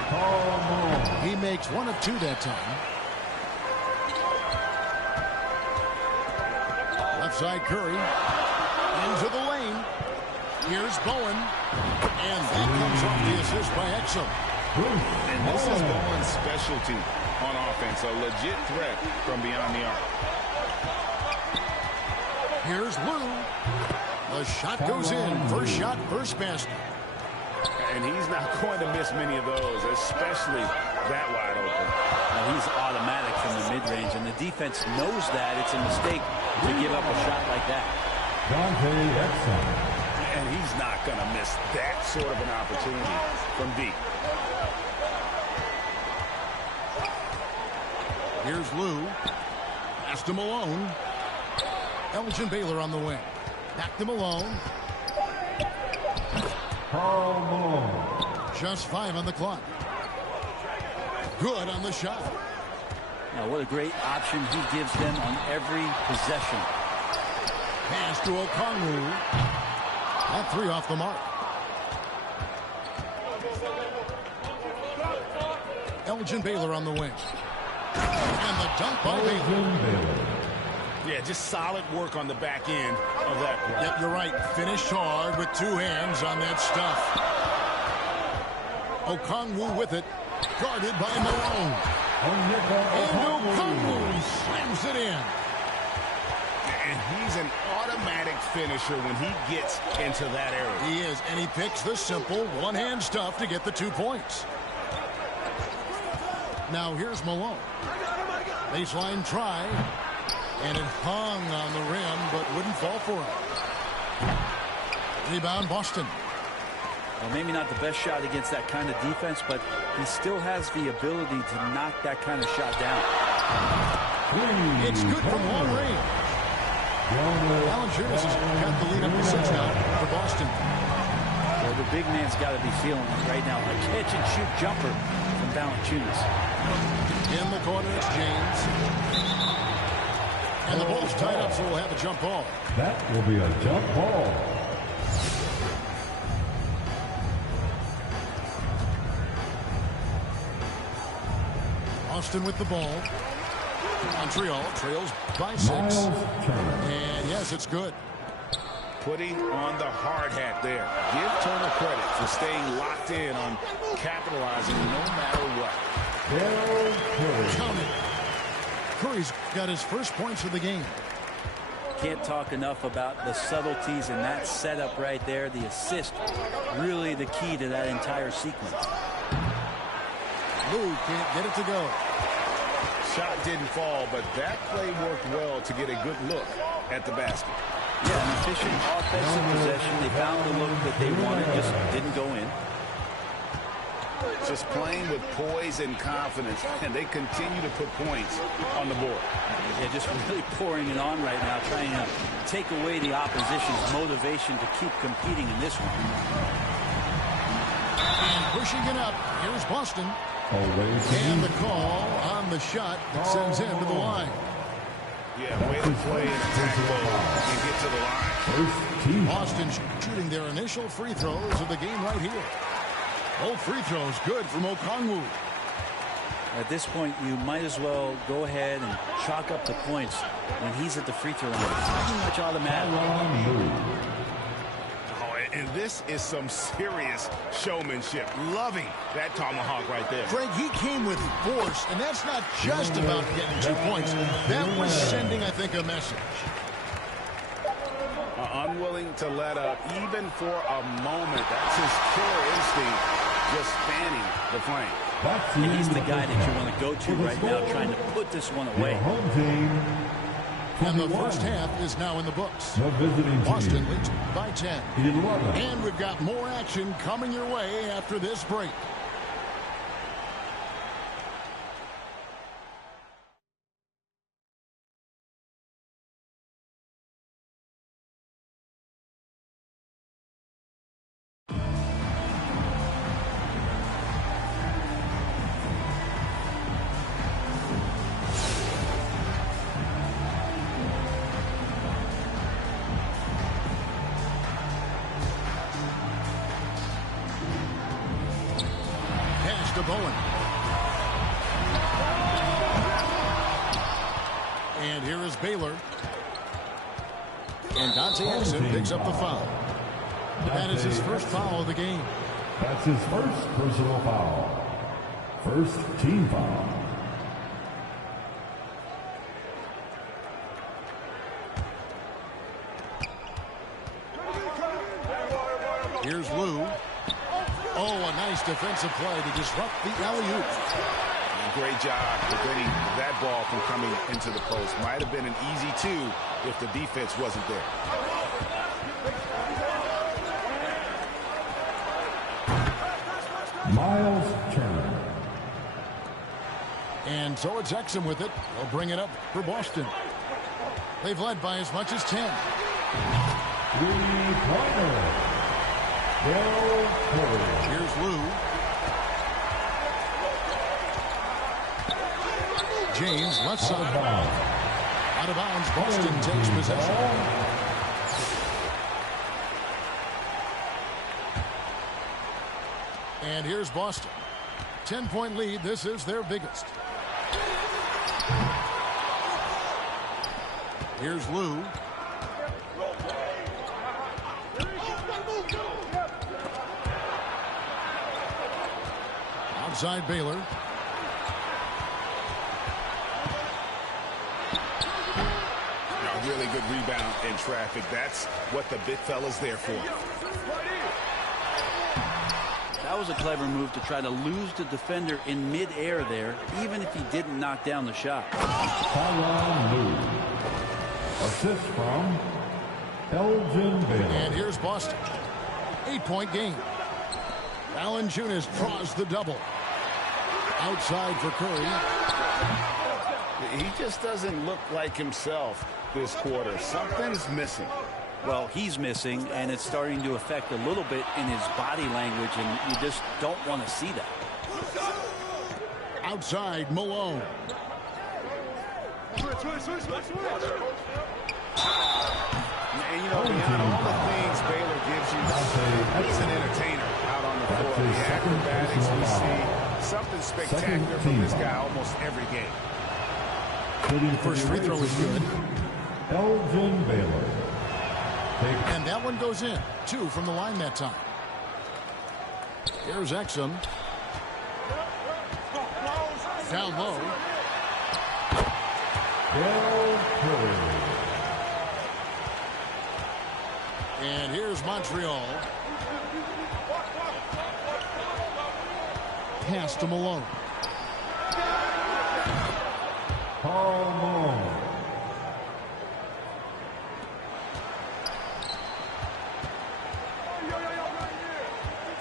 Karl Malone. He makes 1 of 2 that time. Left side Curry. Into the lane. Here's Bowen. And that comes off the assist by Exum. And this is Bowen's specialty on offense. A legit threat from beyond the arc. Here's Lou. The shot goes in. First shot, first basket. And he's not going to miss many of those, especially that wide open. Now he's automatic from the mid-range, and the defense knows that it's a mistake to give up a shot like that. And he's not going to miss that sort of an opportunity from deep. Here's Lou. Pass to Malone. Elgin Baylor on the wing. Back to Malone. Karl Malone. Just 5 on the clock. Good on the shot. Now what a great option he gives them on every possession. Pass to Okongwu. That 3 off the mark. Elgin Baylor on the wing. And the dunk by Baylor. Yeah, just solid work on the back end of that play. Yep, you're right. Finished hard with 2 hands on that stuff. Okongwu with it. Guarded by Malone. And Okongwu slams it in. And he's an automatic finisher when he gets into that area. He is, and he picks the simple one-hand stuff to get the 2 points. Now here's Malone. Baseline try. And it hung on the rim, but wouldn't fall for him. Rebound, Boston. Well, maybe not the best shot against that kind of defense, but he still has the ability to knock that kind of shot down. It's good from long range. Valanciunas has got the lead up to 6 now for Boston. Well, the big man's got to be feeling it right now. A catch-and-shoot jumper from Valanciunas. In the corner, it's James. And the ball's tied up, so we'll have a jump ball. That will be a jump ball. Austin with the ball. Montreal trails by 6. And yes, it's good. Putting on the hard hat there. Give Turner credit for staying locked in on capitalizing no matter what. Count it. Curry's got his first points of the game. Can't talk enough about the subtleties in that setup right there. The assist, really the key to that entire sequence. Lou can't get it to go. Shot didn't fall, but that play worked well to get a good look at the basket. Yeah, an efficient offensive possession. They found the look that they wanted, just didn't go in. Just playing with poise and confidence, and they continue to put points on the board. Yeah, just really pouring it on right now, trying to take away the opposition's motivation to keep competing in this one. And pushing it up, here's Boston. And the call on the shot that sends him to the line. Yeah, way to play and attack low and get to the line. Boston shooting their initial free throws of the game right here. Both free throws good from Okongwu. At this point, you might as well go ahead and chalk up the points when he's at the free throw line. It's pretty much automatic. And this is some serious showmanship. Loving that tomahawk right there. Greg, he came with force, and that's not just about getting 2 points. That was sending, I think, a message. Unwilling to let up, even for a moment. That's his killer instinct. just fanning the flame. And he's the guy that you want to go to right now, trying to put this one away. And the first half is now in the books. Boston leads by 10. And we've got more action coming your way after this break. To Bowen. And here is Baylor. And Dante Exum picks up the foul. That is his first foul of the game. That's his first personal foul. First team foul. Here's Lou. Oh, a nice defensive play to disrupt the alley-oop. Great job preventing that ball from coming into the post. Might have been an easy two if the defense wasn't there. Miles Turner. And so it's Exum with it. They'll bring it up for Boston. They've led by as much as 10. Three-pointer. Here's Lou. James left side. Out of bounds. Boston takes possession. And here's Boston. 10-point lead. This is their biggest. Here's Lou. Outside Baylor. A really good rebound in traffic. That's what the big fella's there for. That was a clever move to try to lose the defender in midair there, even if he didn't knock down the shot. Lou. Assist from Elgin Baylor. And here's Boston. 8-point game. Valanciunas draws the double. Outside for Curry. He just doesn't look like himself this quarter. Something's missing. Well, he's missing, and it's starting to affect a little bit in his body language, and you just don't want to see that. Outside, Malone. And, you know, beyond all the things Baylor gives you, he's an entertainer out on the floor. The acrobatics we see, something spectacular from this guy almost every game. First free throw is good. Elgin Baylor. And that one goes in. 2 from the line that time. Here's Exum. Down low. And here's Montreal. Pass to Malone.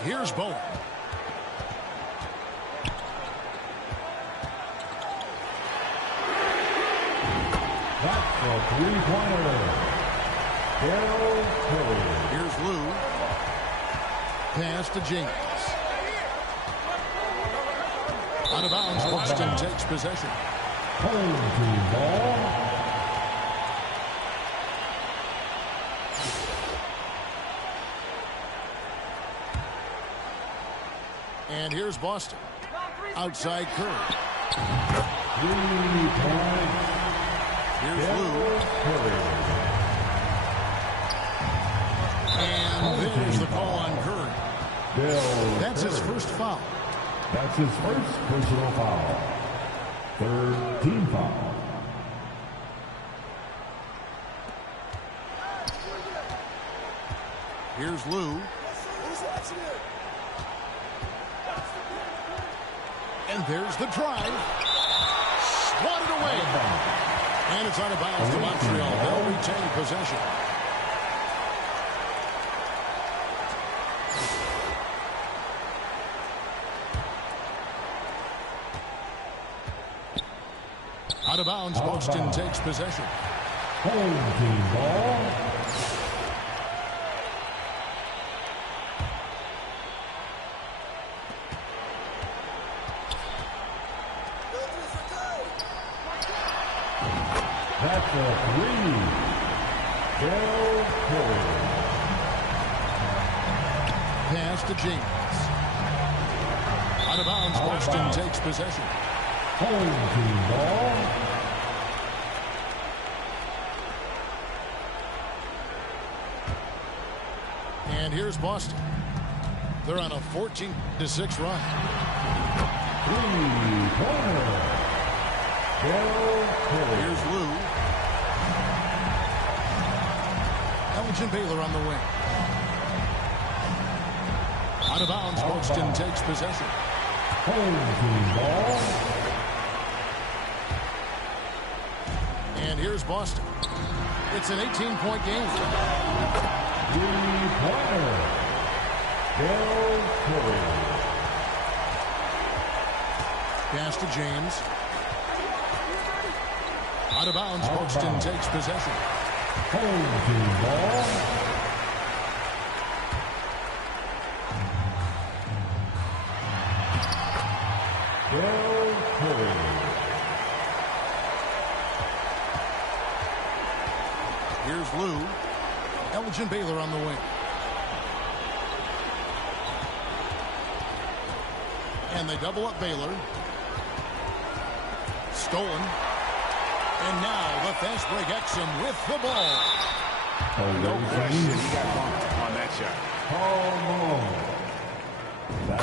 Here's Bowen. That's a three-pointer. Here's Lou. Pass to James. Out of bounds. Boston takes possession. Home team ball. And here's Boston. Outside Curry. 3 points. Here's Lou. And there's the call on Curry. That's his first foul. That's his first personal foul. 3rd team foul. Here's Lou. And there's the drive. Swatted away. And it's out of bounds to Montreal. They'll retain possession. Out of bounds, Boston takes possession. Home team ball. That's a 3. Del Curry. Pass to James. Out of bounds, Boston takes possession. Home team ball. And here's Boston. They're on a 14-6 run. 3-pointer. Here's Lou. Elgin Baylor on the wing. Out of bounds, Boston takes possession. Home team ball. And here's Boston. It's an 18-point game. 3-pointer. Del Curry. Pass to James. Out of bounds, Boston takes possession. Home team ball. Del Curry. Here's Lou. Elgin Baylor on the wing. And they double up Baylor. Stolen. And now the fast break Exum with the ball. No question, he got bumped on that shot.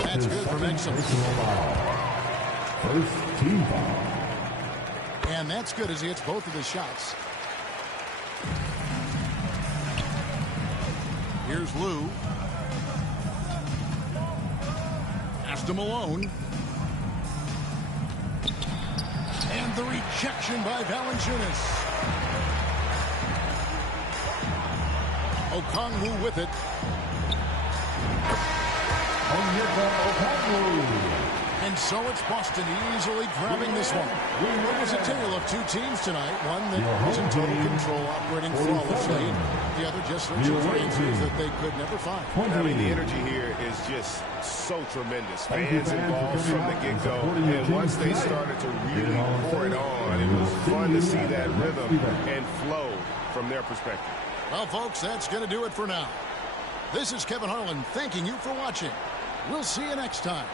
That's good from Exum. First team foul. And that's good as he hits both of his shots. Here's Lou. Pass to Malone. And the rejection by Valanciunas. Okongwu with it. And so it's Boston easily grabbing this one. It was a tale of two teams tonight. One that was in total control, operating flawlessly. The other just searching for answers that they could never find. I mean, the energy here is just so tremendous. Fans involved from the get-go. And once they started to really pour it on, it was fun to see that rhythm and flow from their perspective. Well, folks, that's going to do it for now. This is Kevin Harlan thanking you for watching. We'll see you next time.